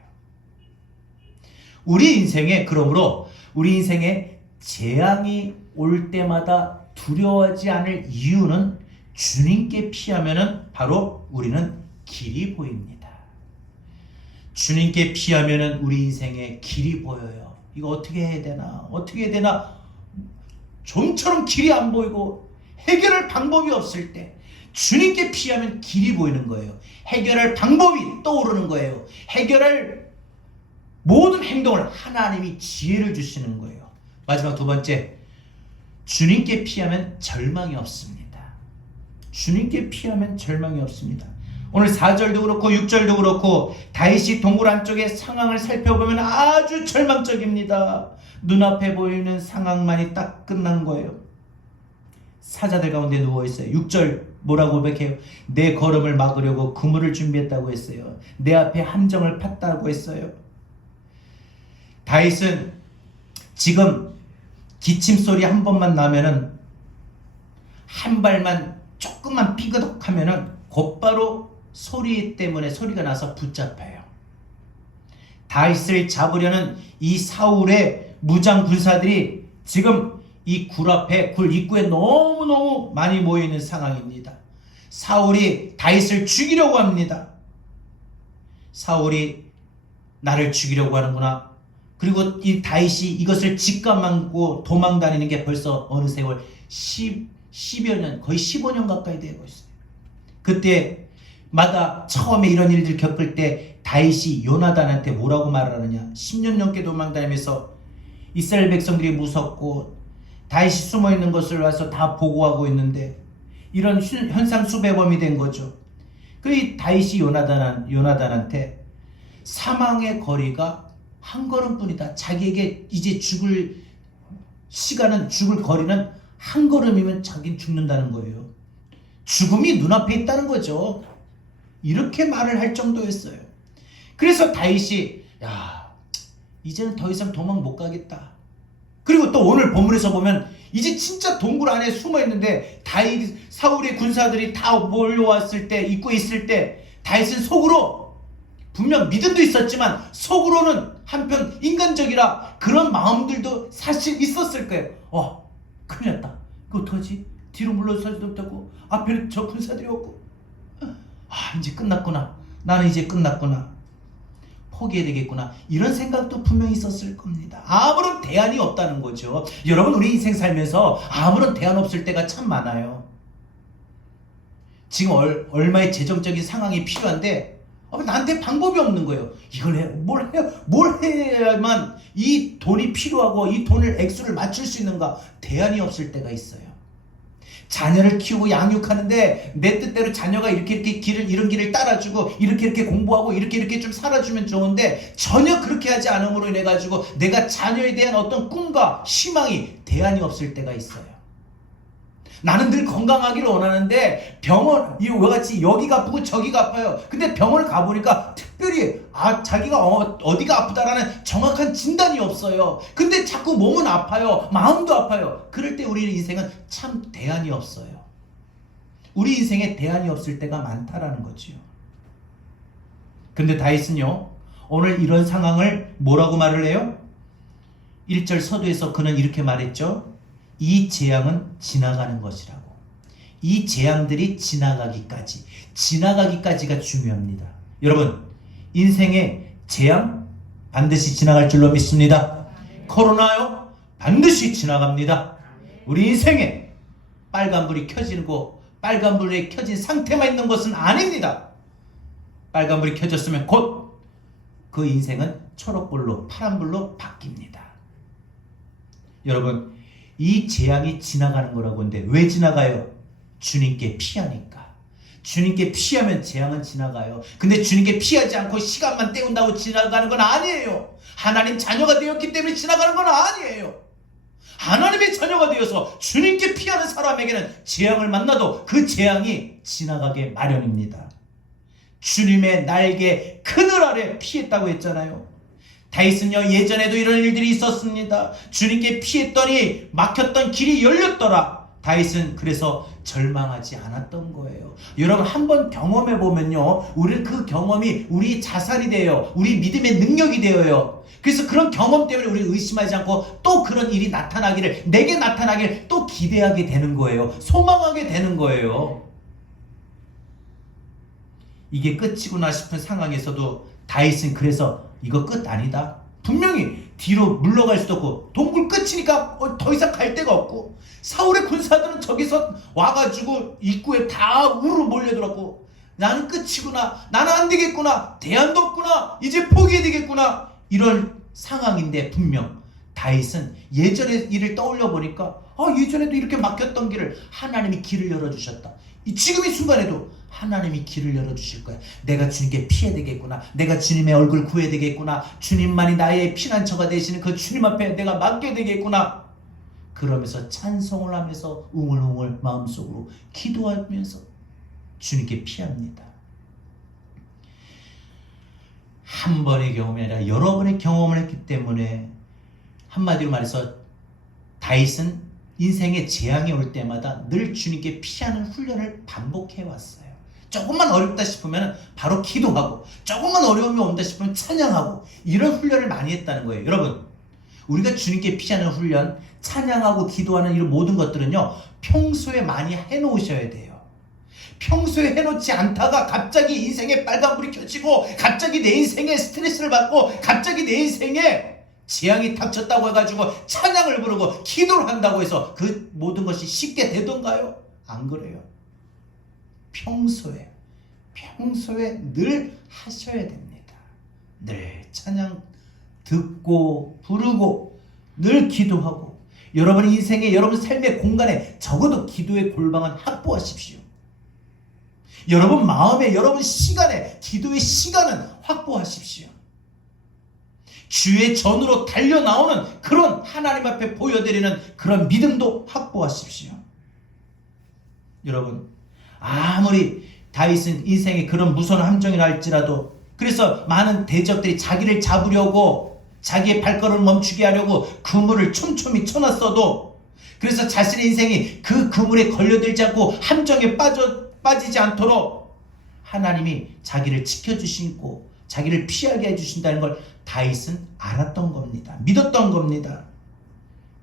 우리 인생에, 그러므로 우리 인생에 재앙이 올 때마다 두려워하지 않을 이유는 주님께 피하면은 바로 우리는 길이 보입니다. 주님께 피하면은 우리 인생에 길이 보여요. 이거 어떻게 해야 되나? 어떻게 해야 되나? 좀처럼 길이 안 보이고 해결할 방법이 없을 때 주님께 피하면 길이 보이는 거예요. 해결할 방법이 떠오르는 거예요. 해결할 모든 행동을 하나님이 지혜를 주시는 거예요. 마지막 두 번째, 주님께 피하면 절망이 없습니다. 주님께 피하면 절망이 없습니다. 오늘 4절도 그렇고 6절도 그렇고 다윗이 동굴 안쪽의 상황을 살펴보면 아주 절망적입니다. 눈앞에 보이는 상황만이 딱 끝난 거예요. 사자들 가운데 누워있어요. 6절 뭐라고 고백해요? 내 걸음을 막으려고 그물을 준비했다고 했어요. 내 앞에 함정을 팠다고 했어요. 다윗은 지금 기침 소리 한 번만 나면은, 한 발만 조금만 삐그덕하면은 곧바로 소리 때문에 소리가 나서 붙잡혀요. 다윗을 잡으려는 이 사울의 무장 군사들이 지금 이 굴 앞에, 굴 입구에 너무너무 많이 모여있는 상황입니다. 사울이 다윗을 죽이려고 합니다. 사울이 나를 죽이려고 하는구나. 그리고 이 다윗이 이것을 직감하고 도망다니는 게 벌써 어느 세월 10여 년, 거의 15년 가까이 되고 있어요. 그때마다 처음에 이런 일들 겪을 때 다윗이 요나단한테 뭐라고 말하느냐? 10년 넘게 도망다니면서 이스라엘 백성들이 무섭고 다윗이 숨어있는 것을 와서 다 보고하고 있는데 이런 현상수배범이 된 거죠. 그 다윗이 요나단한테 사망의 거리가 한 걸음뿐이다. 자기에게 이제 죽을 시간은, 죽을 거리는 한 걸음이면 자기는 죽는다는 거예요. 죽음이 눈앞에 있다는 거죠. 이렇게 말을 할 정도였어요. 그래서 다윗이 이제는 더 이상 도망 못 가겠다. 그리고 또 오늘 본문에서 보면 이제 진짜 동굴 안에 숨어 있는데 다윗, 사울의 군사들이 다 몰려왔을 때, 입구에 있을 때 다윗은 속으로, 분명 믿음도 있었지만 속으로는 한편 인간적이라 그런 마음들도 사실 있었을 거예요. 큰일 났다. 이거 어떡하지? 뒤로 물러서지도 못하고 앞에는 저 군사들이 없고, 이제 끝났구나. 나는 이제 끝났구나. 포기해야 되겠구나. 이런 생각도 분명히 있었을 겁니다. 아무런 대안이 없다는 거죠. 여러분, 우리 인생 살면서 아무런 대안 없을 때가 참 많아요. 지금 얼마의 재정적인 상황이 필요한데 나한테 방법이 없는 거예요. 뭘 해야만 이 돈이 필요하고 이 돈을 액수를 맞출 수 있는가? 대안이 없을 때가 있어요. 자녀를 키우고 양육하는데 내 뜻대로 자녀가 이런 길을 따라주고 이렇게 공부하고 이렇게 좀 살아주면 좋은데 전혀 그렇게 하지 않음으로 인해 가지고 내가 자녀에 대한 어떤 꿈과 희망이, 대안이 없을 때가 있어요. 나는 늘 건강하기를 원하는데 이와 같이 여기가 아프고 저기가 아파요. 근데 병원을 가보니까 특별히 자기가 어디가 아프다라는 정확한 진단이 없어요. 근데 자꾸 몸은 아파요. 마음도 아파요. 그럴 때 우리 인생은 참 대안이 없어요. 우리 인생에 대안이 없을 때가 많다라는 거지요. 근데 다윗은요, 오늘 이런 상황을 뭐라고 말을 해요? 1절 서두에서 그는 이렇게 말했죠. 이 재앙은 지나가는 것이라고. 이 재앙들이 지나가기까지가 중요합니다. 여러분, 인생의 재앙 반드시 지나갈 줄로 믿습니다. 코로나요? 반드시 지나갑니다. 우리 인생에 빨간불이 켜지고 빨간불이 켜진 상태만 있는 것은 아닙니다. 빨간불이 켜졌으면 곧 그 인생은 초록불로 파란불로 바뀝니다. 여러분, 이 재앙이 지나가는 거라고 하는데 왜 지나가요? 주님께 피하니까. 주님께 피하면 재앙은 지나가요. 근데 주님께 피하지 않고 시간만 때운다고 지나가는 건 아니에요. 하나님 자녀가 되었기 때문에 지나가는 건 아니에요. 하나님의 자녀가 되어서 주님께 피하는 사람에게는 재앙을 만나도 그 재앙이 지나가게 마련입니다. 주님의 날개 그늘 아래 피했다고 했잖아요. 다윗은요, 예전에도 이런 일들이 있었습니다. 주님께 피했더니 막혔던 길이 열렸더라. 다윗은 그래서 절망하지 않았던 거예요. 여러분, 한번 경험해 보면요, 우리는 그 경험이 우리 자산이 돼요. 우리 믿음의 능력이 되어요. 그래서 그런 경험 때문에 우리 의심하지 않고 또 그런 일이 나타나기를, 내게 나타나기를 또 기대하게 되는 거예요. 소망하게 되는 거예요. 이게 끝이구나 싶은 상황에서도 다윗은 그래서 이거 끝 아니다. 분명히 뒤로 물러갈 수도 없고 동굴 끝이니까 더 이상 갈 데가 없고, 사울의 군사들은 저기서 와가지고 입구에 다 우르르 몰려들었고, 나는 끝이구나, 나는 안 되겠구나, 대안도 없구나, 이제 포기해야 되겠구나, 이런 상황인데 분명 다윗은 예전의 일을 떠올려 보니까 예전에도 이렇게 막혔던 길을 하나님이 길을 열어주셨다. 지금 이 순간에도 하나님이 길을 열어주실 거야. 내가 주님께 피해야 되겠구나, 내가 주님의 얼굴 구해야 되겠구나, 주님만이 나의 피난처가 되시는 그 주님 앞에 내가 맡겨야 되겠구나. 그러면서 찬송을 하면서 웅얼웅얼 마음속으로 기도하면서 주님께 피합니다. 한 번의 경험이 아니라 여러 번의 경험을 했기 때문에, 한마디로 말해서 다윗은 인생의 재앙이 올 때마다 늘 주님께 피하는 훈련을 반복해 왔어요. 조금만 어렵다 싶으면 바로 기도하고, 조금만 어려움이 온다 싶으면 찬양하고, 이런 훈련을 많이 했다는 거예요. 여러분, 우리가 주님께 피하는 훈련, 찬양하고 기도하는 이런 모든 것들은요, 평소에 많이 해놓으셔야 돼요. 평소에 해놓지 않다가 갑자기 인생에 빨간불이 켜지고, 갑자기 내 인생에 스트레스를 받고, 갑자기 내 인생에 재앙이 닥쳤다고 해가지고 찬양을 부르고 기도를 한다고 해서 그 모든 것이 쉽게 되던가요? 안 그래요. 평소에 늘 하셔야 됩니다. 늘 찬양 듣고 부르고 늘 기도하고, 여러분 인생의, 여러분 삶의 공간에 적어도 기도의 골방은 확보하십시오. 여러분 마음에, 여러분 시간에 기도의 시간은 확보하십시오. 주의 전으로 달려나오는 그런 하나님 앞에 보여드리는 그런 믿음도 확보하십시오. 여러분, 아무리 다윗은 인생에 그런 무서운 함정이라 할지라도, 그래서 많은 대적들이 자기를 잡으려고, 자기의 발걸음을 멈추게 하려고 그물을 촘촘히 쳐놨어도, 그래서 자신의 인생이 그 그물에 걸려들지 않고 함정에 빠지지 않도록 하나님이 자기를 지켜주시고 자기를 피하게 해주신다는 걸 다윗은 알았던 겁니다. 믿었던 겁니다.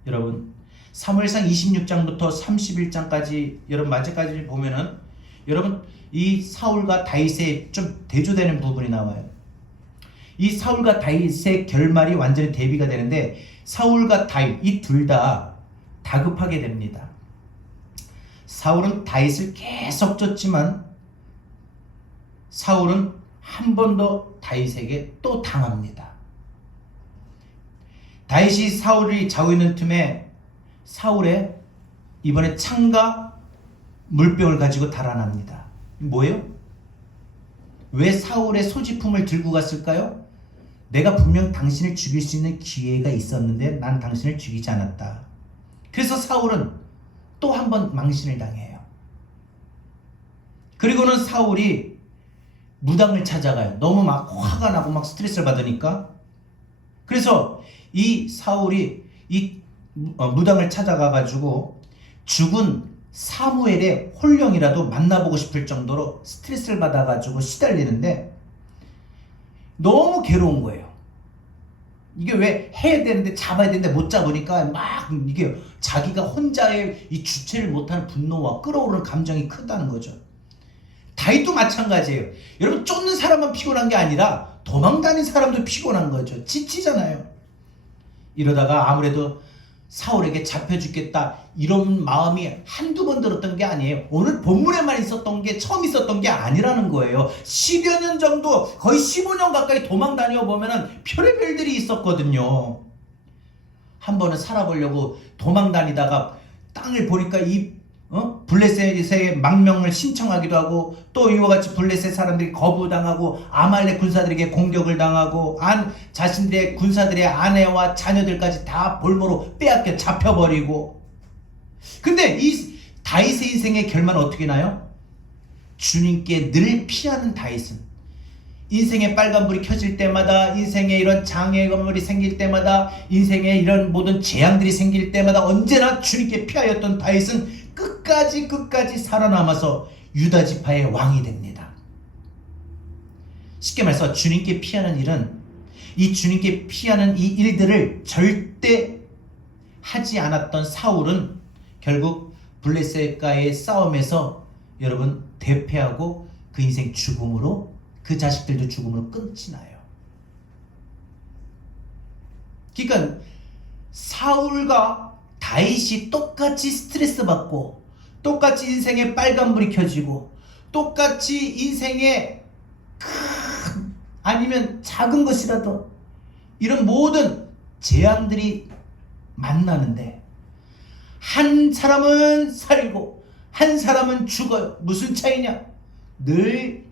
여러분, 사무엘상 26장부터 31장까지 여러분 마지막까지 보면은, 여러분 이 사울과 다윗의 좀 대조되는 부분이 나와요. 이 사울과 다윗의 결말이 완전히 대비가 되는데, 사울과 다윗 이 둘 다 다급하게 됩니다. 사울은 다윗을 계속 쫓지만 사울은 한 번 더 다윗에게 또 당합니다. 다윗이 사울이 자고 있는 틈에 사울의 이번에 창과 물병을 가지고 달아납니다. 뭐예요? 왜 사울의 소지품을 들고 갔을까요? 내가 분명 당신을 죽일 수 있는 기회가 있었는데 난 당신을 죽이지 않았다. 그래서 사울은 또 한 번 망신을 당해요. 그리고는 사울이 무당을 찾아가요. 너무 막 화가 나고 막 스트레스를 받으니까. 그래서 이 사울이 이 무당을 찾아가가지고 죽은 사무엘의 홀령이라도 만나보고 싶을 정도로 스트레스를 받아가지고 시달리는데 너무 괴로운 거예요. 이게 왜 해야 되는데, 잡아야 되는데 못 잡으니까 막 이게 자기가 혼자의 이 주체를 못하는 분노와 끓어오르는 감정이 크다는 거죠. 다윗도 마찬가지예요. 여러분, 쫓는 사람만 피곤한 게 아니라 도망다니는 사람도 피곤한 거죠. 지치잖아요. 이러다가 아무래도 사울에게 잡혀 죽겠다 이런 마음이 한두 번 들었던 게 아니에요. 오늘 본문에만 있었던 게 처음 있었던 게 아니라는 거예요. 10여 년 정도, 거의 15년 가까이 도망 다녀보면은 별의별들이 있었거든요. 한 번은 살아보려고 도망 다니다가 땅을 보니까 블레셋의 망명을 신청하기도 하고, 또 이와 같이 블레셋 사람들이 거부당하고 아말렉 군사들에게 공격을 당하고 자신들의 군사들의 아내와 자녀들까지 다 볼모로 빼앗겨 잡혀버리고. 근데 이 다윗의 인생의 결말은 어떻게 나요? 주님께 늘 피하는 다윗은 인생의 빨간불이 켜질 때마다, 인생에 이런 장애물이 생길 때마다, 인생에 이런 모든 재앙들이 생길 때마다 언제나 주님께 피하였던 다윗은 끝까지 살아남아서 유다 지파의 왕이 됩니다. 쉽게 말해서 주님께 피하는 일은, 이 주님께 피하는 이 일들을 절대 하지 않았던 사울은 결국 블레셋과의 싸움에서 여러분 대패하고 그 인생 죽음으로, 그 자식들도 죽음으로 끝이 나요. 그러니까 사울과 다윗이 똑같이 스트레스 받고, 똑같이 인생에 빨간불이 켜지고, 똑같이 인생에 큰 아니면 작은 것이라도 이런 모든 재앙들이 만나는데, 한 사람은 살고 한 사람은 죽어요. 무슨 차이냐? 늘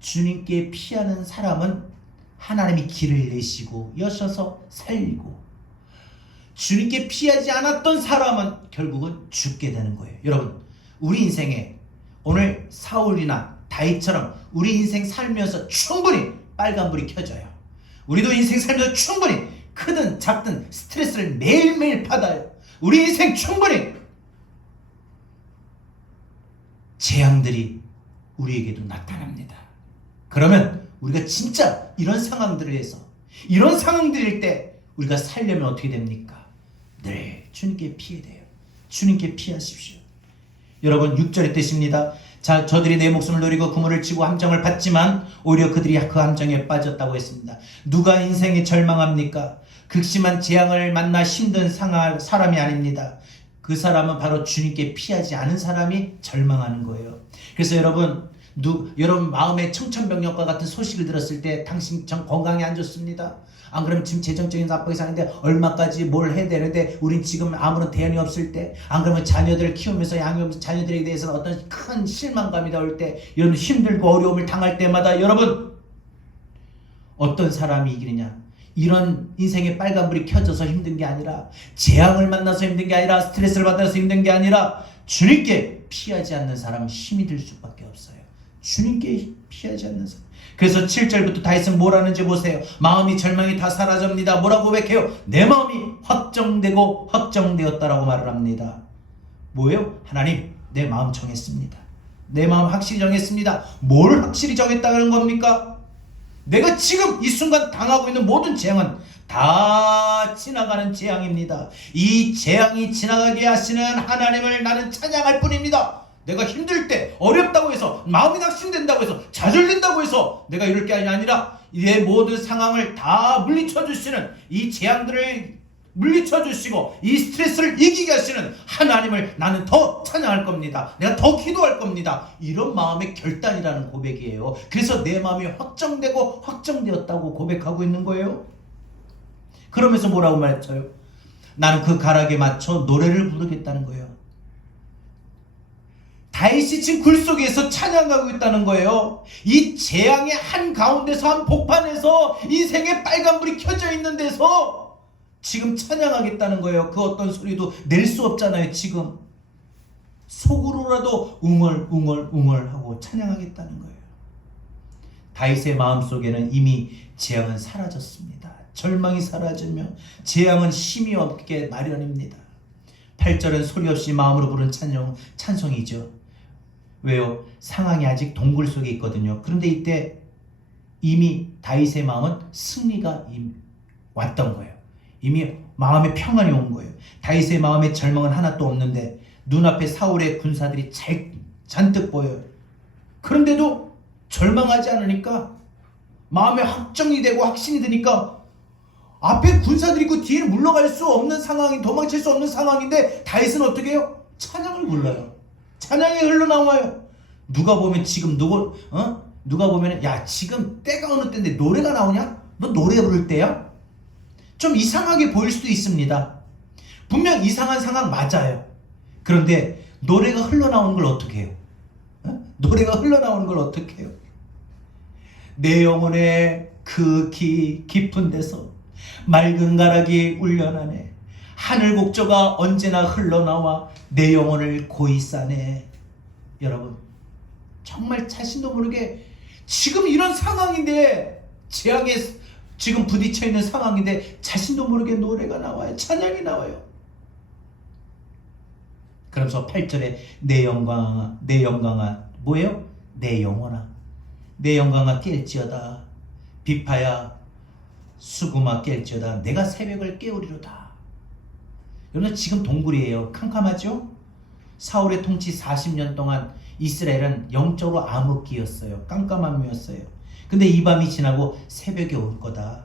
주님께 피하는 사람은 하나님이 길을 내시고 여셔서 살리고, 주님께 피하지 않았던 사람은 결국은 죽게 되는 거예요. 여러분, 우리 인생에 오늘 사울이나 다윗처럼 우리 인생 살면서 충분히 빨간불이 켜져요. 우리도 인생 살면서 충분히 크든 작든 스트레스를 매일매일 받아요. 우리 인생 충분히 재앙들이 우리에게도 나타납니다. 그러면 우리가 진짜 이런 상황들에서, 이런 상황들일 때 우리가 살려면 어떻게 됩니까? 늘 주님께 피해야 돼요. 주님께 피하십시오. 여러분, 6절의 뜻입니다. 자, 저들이 내 목숨을 노리고 그물을 치고 함정을 받지만 오히려 그들이 그 함정에 빠졌다고 했습니다. 누가 인생에 절망합니까? 극심한 재앙을 만나 힘든 사람이 아닙니다. 그 사람은 바로 주님께 피하지 않은 사람이 절망하는 거예요. 그래서 여러분 마음에 청천벽력과 같은 소식을 들었을 때 당신 정 건강이 안 좋습니다. 안 그러면 지금 재정적인 압박이 사는데 얼마까지 뭘 해야 되는데 우린 지금 아무런 대안이 없을 때, 안 그러면 자녀들을 키우면서 양육하면서 자녀들에 대해서 어떤 큰 실망감이 나올 때, 이런 힘들고 어려움을 당할 때마다 여러분, 어떤 사람이 이기느냐? 이런 인생의 빨간불이 켜져서 힘든 게 아니라, 재앙을 만나서 힘든 게 아니라, 스트레스를 받아서 힘든 게 아니라, 주님께 피하지 않는 사람은 힘이 들 수밖에 없어요. 주님께 피하지 않는 사람. 그래서 7절부터 다윗은 뭐라는지 보세요. 마음이 절망이 다 사라집니다. 뭐라고 고백해요? 내 마음이 확정되고 확정되었다라고 말을 합니다. 뭐예요? 하나님, 내 마음 정했습니다. 내 마음 확실히 정했습니다. 뭘 확실히 정했다는 겁니까? 내가 지금 이 순간 당하고 있는 모든 재앙은 다 지나가는 재앙입니다. 이 재앙이 지나가게 하시는 하나님을 나는 찬양할 뿐입니다. 내가 힘들 때, 어렵다고 해서, 마음이 낙심된다고 해서, 좌절된다고 해서 내가 이럴 게 아니라 내 모든 상황을 다 물리쳐 주시는, 이 재앙들을 물리쳐 주시고 이 스트레스를 이기게 하시는 하나님을 나는 더 찬양할 겁니다. 내가 더 기도할 겁니다. 이런 마음의 결단이라는 고백이에요. 그래서 내 마음이 확정되고 확정되었다고 고백하고 있는 거예요. 그러면서 뭐라고 말했어요? 나는 그 가락에 맞춰 노래를 부르겠다는 거예요. 다윗이 지금 굴 속에서 찬양하고 있다는 거예요. 이 재앙의 한가운데서, 한 복판에서 인생의 빨간불이 켜져 있는 데서 지금 찬양하겠다는 거예요. 그 어떤 소리도 낼 수 없잖아요. 지금 속으로라도 웅얼웅얼 하고 찬양하겠다는 거예요. 다윗의 마음속에는 이미 재앙은 사라졌습니다. 절망이 사라지며 재앙은 힘이 없게 마련입니다. 8절은 소리 없이 마음으로 부른 찬송이죠. 왜요? 상황이 아직 동굴 속에 있거든요. 그런데 이때 이미 다윗의 마음은 승리가 왔던 거예요. 이미 마음의 평안이 온 거예요. 다윗의 마음에 절망은 하나도 없는데 눈앞에 사울의 군사들이 잔뜩 보여요. 그런데도 절망하지 않으니까, 마음에 확정이 되고 확신이 드니까 앞에 군사들이 있고 뒤에 물러갈 수 없는 상황이, 도망칠 수 없는 상황인데 다윗은 어떻게 해요? 찬양을 불러요. 찬양이 흘러나와요. 누가 보면 지금 누가 보면 야 지금 때가 어느 때인데 노래가 나오냐? 너 노래 부를 때야? 좀 이상하게 보일 수도 있습니다. 분명 이상한 상황 맞아요. 그런데 노래가 흘러나오는 걸 어떻게 해요? 노래가 흘러나오는 걸 어떻게 해요? 내 영혼의 그 깊은 데서 맑은 가락이 울려나네. 하늘 곡조가 언제나 흘러나와 내 영혼을 고이 싸네. 여러분, 정말 자신도 모르게 지금 이런 상황인데, 재앙에 지금 부딪혀 있는 상황인데 자신도 모르게 노래가 나와요. 찬양이 나와요. 그러면서 8절에 내 영광아 뭐예요? 내 영혼아 내 영광아 깰지어다. 비파야 수구마 깰지어다. 내가 새벽을 깨우리로다. 여러분 지금 동굴이에요. 캄캄하죠? 사울의 통치 40년 동안 이스라엘은 영적으로 암흑기였어요. 깜깜함이었어요. 근데 이 밤이 지나고 새벽이 올 거다.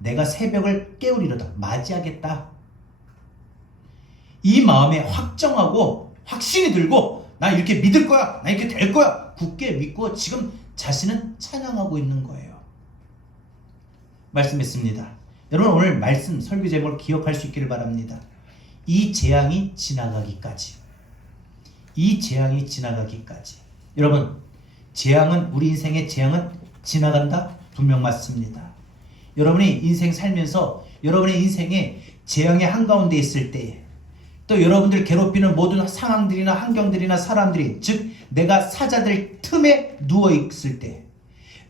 내가 새벽을 깨우리로다. 맞이하겠다. 이 마음에 확정하고 확신이 들고 나 이렇게 믿을 거야. 나 이렇게 될 거야. 굳게 믿고 지금 자신은 찬양하고 있는 거예요. 말씀했습니다. 여러분 오늘 말씀 설교 제목을 기억할 수 있기를 바랍니다. 이 재앙이 지나가기까지. 이 재앙이 지나가기까지. 여러분 재앙은 우리 인생의 재앙은 지나간다? 분명 맞습니다. 여러분이 인생 살면서 여러분의 인생에 재앙의 한가운데 있을 때 또 여러분들 괴롭히는 모든 상황들이나 환경들이나 사람들이 즉 내가 사자들 틈에 누워있을 때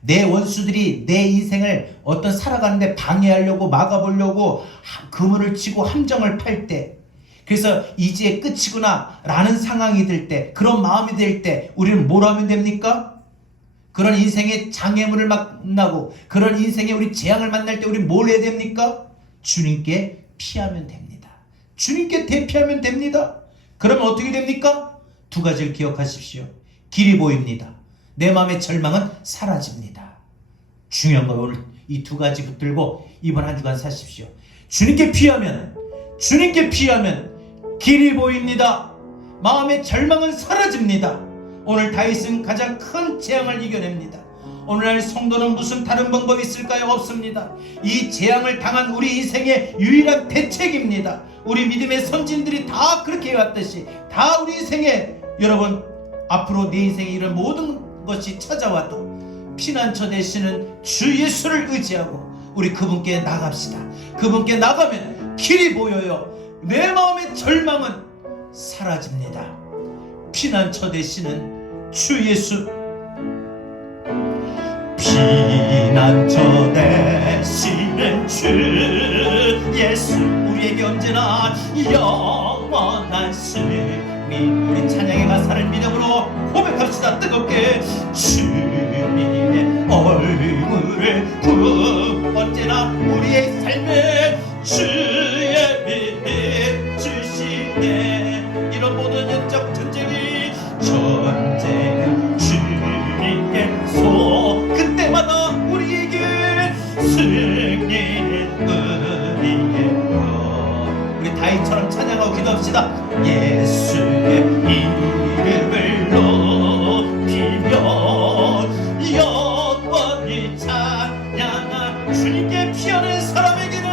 내 원수들이 내 인생을 어떤 살아가는데 방해하려고 막아보려고 그물을 치고 함정을 팔 때 그래서 이제 끝이구나 라는 상황이 들 때 그런 마음이 들 때 우리는 뭘 하면 됩니까? 그런 인생의 장애물을 만나고 그런 인생의 우리 재앙을 만날 때 우리는 뭘 해야 됩니까? 주님께 피하면 됩니다. 주님께 대피하면 됩니다. 그러면 어떻게 됩니까? 두 가지를 기억하십시오. 길이 보입니다. 내 마음의 절망은 사라집니다. 중요한 거 오늘 이 두 가지 붙들고 이번 한 주간 사십시오. 주님께 피하면 길이 보입니다. 마음의 절망은 사라집니다. 오늘 다윗은 가장 큰 재앙을 이겨냅니다. 오늘날 성도는 무슨 다른 방법이 있을까요? 없습니다. 이 재앙을 당한 우리 인생의 유일한 대책입니다. 우리 믿음의 선진들이 다 그렇게 해왔듯이 다 우리 인생에 여러분 앞으로 내 인생에 이런 모든 것이 찾아와도 피난처 되시는 주 예수를 의지하고 우리 그분께 나갑시다. 그분께 나가면 길이 보여요. 내 마음의 절망은 사라집니다. 피난처 되시는 주 예수 피난처 되시는 주 예수 우리에게 언제나 영원한 승리 우리 찬양의 가사를 믿음으로 고백합시다. 뜨겁게 주님의 얼굴을 언제나 우리의 삶에 주의 빛 주시네. 이런 모든 영적 전쟁은 주님께서 그때마다 우리에게 승리는 은혜예요. 우리 다윗처럼 찬양하고 기도합시다. 예수의 이름을 높이며 영원히 찬양한 주님께 피하는 사람에게는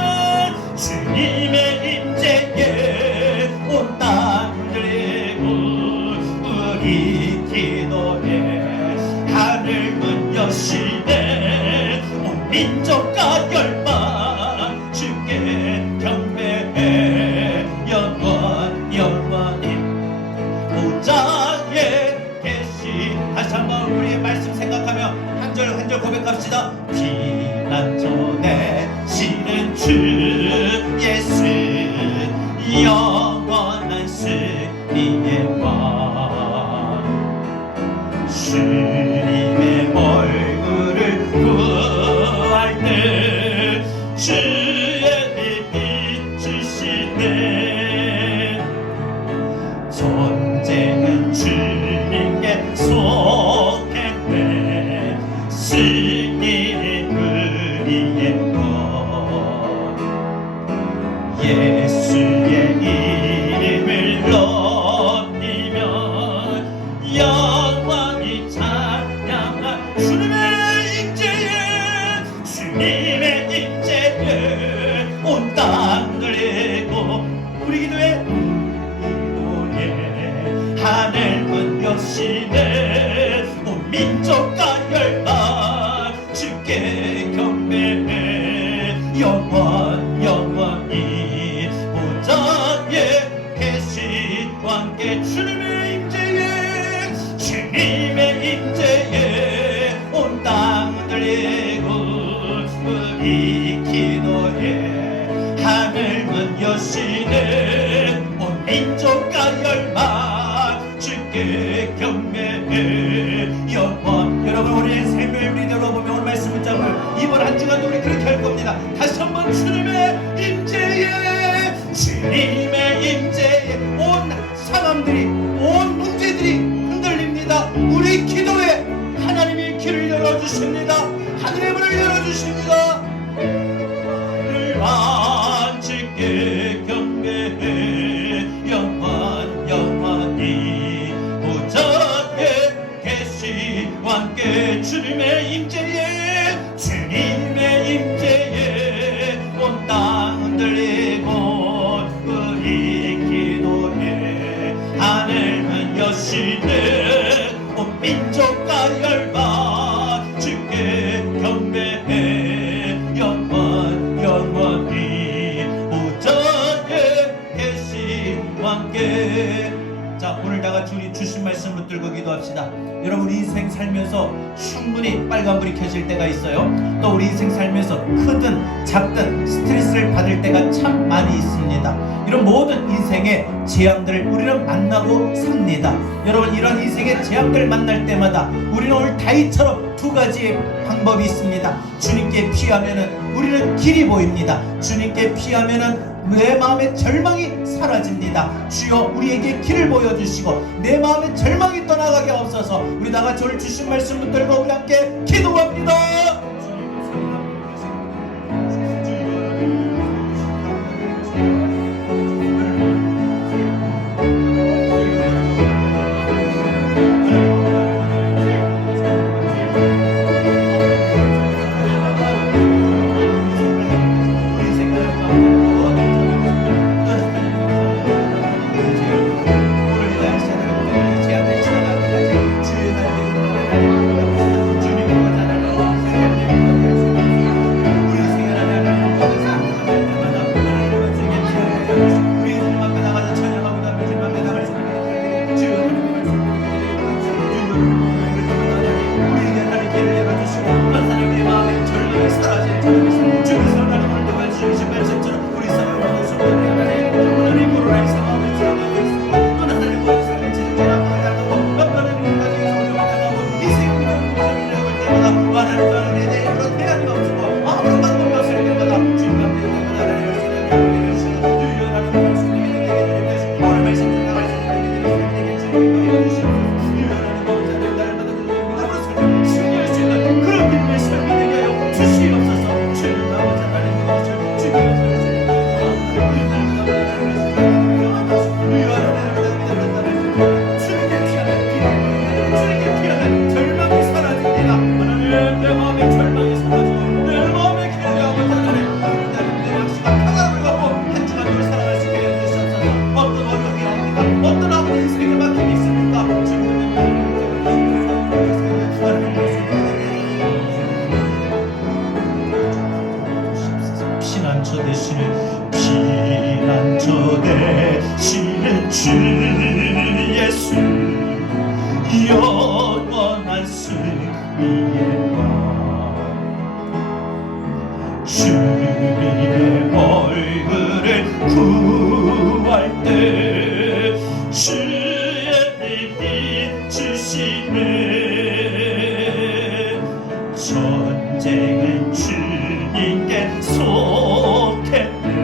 주님의 임재에 온 땅 들리고 우리 기도에 하늘문 여시네 온 민족과 열방 주께 경배해 영원히 보좌에 계시. 다시 한번 우리의 말씀 생각하며 한 절 한 절 고백합시다. 피난처 되시는 주 예수 영원한 승리의 왕 주님의 얼굴을 구할 때 주의 빛 주시네. 전쟁은 주님께 속했네. 승리는 우리의 것 주께 경배해 영원히 보좌에 계신 왕께 주님의 임재에 온 땅 흔들리고 우리 기도에 하늘문 여시네 온 민족과 열망 주께 경배해 영원. 여러분 우리의 삶을 우리 돌아보면 오늘 말씀 붙잡을 이번 한 주간도 우리 그렇게 할 겁니다. 다시 한번 주님의 임재에 온 상황들이 온 문제들이 흔들립니다. 우리 기도에 하나님이 길을 열어주십니다. 하늘의 문을 열어주십니다. 주께 경배해 영원히 보좌에 계신 왕께 주님의 임재에 온 땅 흔들리고 우리 기도에 하늘문 여시네 온 민족과 열방 주께 경배해 영원히 보좌에 계신 왕께. 자, 오늘 다같이 우리 주신 말씀 붙들고 기도합시다. 여러분 우리 인생 살면서 충분히 빨간불이 켜질 때가 있어요. 또 우리 인생 살면서 크든 작든 스트레스를 받을 때가 참 많이 있습니다. 이런 모든 인생의 재앙들을 우리는 만나고 삽니다. 여러분 이런 인생의 재앙들을 만날 때마다 우리는 오늘 다윗처럼 두 가지의 방법이 있습니다. 주님께 피하면은 우리는 길이 보입니다. 주님께 피하면은 내 마음의 절망이 사라집니다. 주여 우리에게 길을 보여주시고 내 마음의 절망이 떠나가게 없어서 우리 다같이 오늘 주신 말씀 붙들고 우리 함께 기도합니다. 피난처 되시는 주 예수 영원한 승리의 왕 주님의 얼굴을 구할 때 주의 빛 주시네 전쟁은 주님께 속했네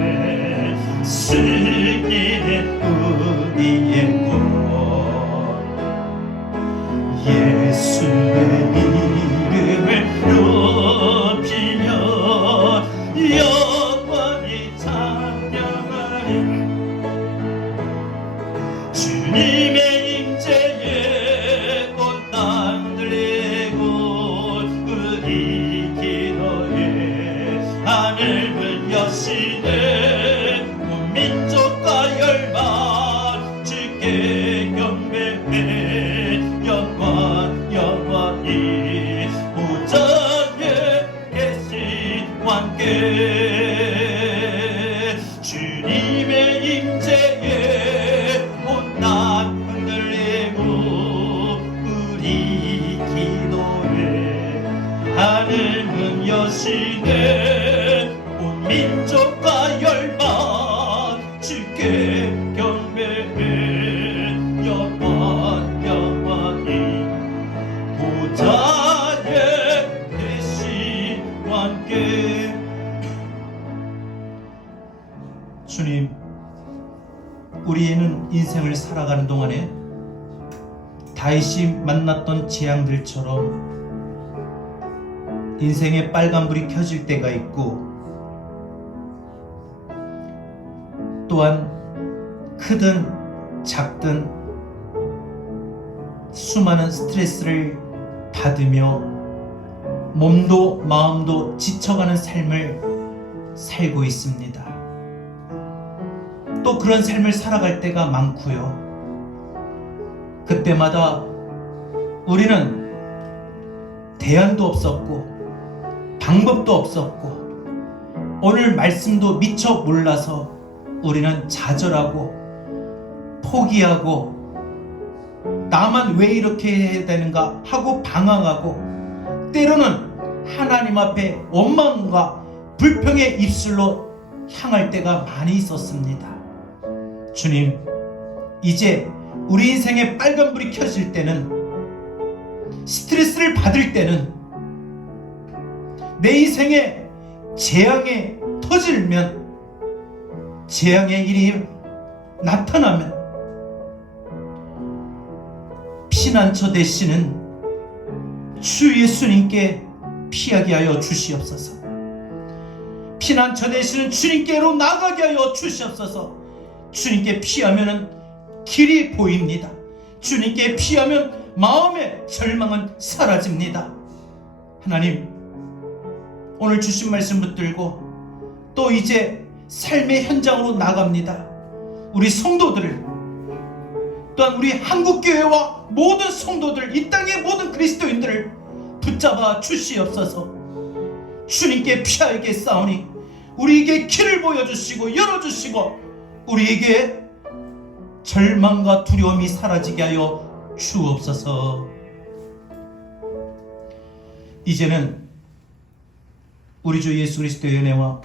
승리는 우리의 것 예수의 이름을 높이며 영원히 찬양하리 주님의 임재에 온 땅 들리고 우리 기도에 하늘문 여시네 온 민족과 열방 주께 경배해 영원히 보좌에 함께 주님의 임재에 온 땅 흔들리고 우리 기도에 하늘문 여시네 온 민족과 열방 주께 경배해 영원 영원히 보좌에 계시와 함께. 주님, 우리는 인생을 살아가는 동안에 다윗이 만났던 재앙들처럼 인생의 빨간불이 켜질 때가 있고 또한 크든 작든 수많은 스트레스를 받으며 몸도 마음도 지쳐가는 삶을 살고 있습니다. 또 그런 삶을 살아갈 때가 많고요. 그때마다 우리는 대안도 없었고 방법도 없었고 오늘 말씀도 미처 몰라서 우리는 좌절하고 포기하고 나만 왜 이렇게 해야 되는가 하고 방황하고 때로는 하나님 앞에 원망과 불평의 입술로 향할 때가 많이 있었습니다. 주님, 이제 우리 인생에 빨간불이 켜질 때는 스트레스를 받을 때는 내 인생에 재앙이 터지면 재앙의 일이 나타나면 피난처 되시는 주 예수님께 피하게 하여 주시옵소서. 피난처 되시는 주님께로 나가게 하여 주시옵소서. 주님께 피하면 길이 보입니다. 주님께 피하면 마음의 절망은 사라집니다. 하나님, 오늘 주신 말씀 붙들고 또 이제 삶의 현장으로 나갑니다. 우리 성도들을 또한 우리 한국교회와 모든 성도들, 이 땅의 모든 그리스도인들을 붙잡아 주시옵소서. 주님께 피하게 싸우니 우리에게 길을 보여주시고 열어주시고 우리에게 절망과 두려움이 사라지게 하여 주옵소서. 이제는 우리 주 예수 그리스도의 은혜와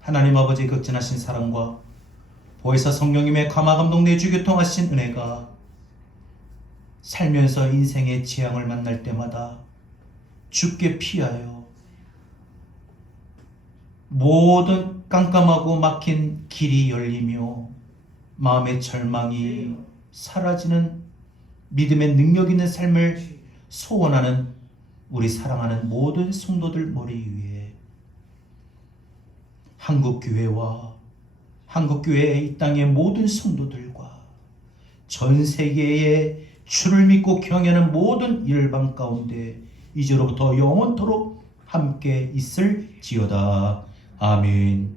하나님 아버지의 극진하신 사랑과 보혜사 성령님의 감화감동 내주 교통하신 은혜가 살면서 인생의 재앙을 만날 때마다 주께 피하여 모든 깜깜하고 막힌 길이 열리며 마음의 절망이 사라지는 믿음의 능력 있는 삶을 소원하는 우리 사랑하는 모든 성도들 머리 위에 한국교회와 한국교회의 이 땅의 모든 성도들과 전 세계의 주를 믿고 경외하는 모든 일방 가운데 이제로부터 영원토록 함께 있을지어다. 아멘.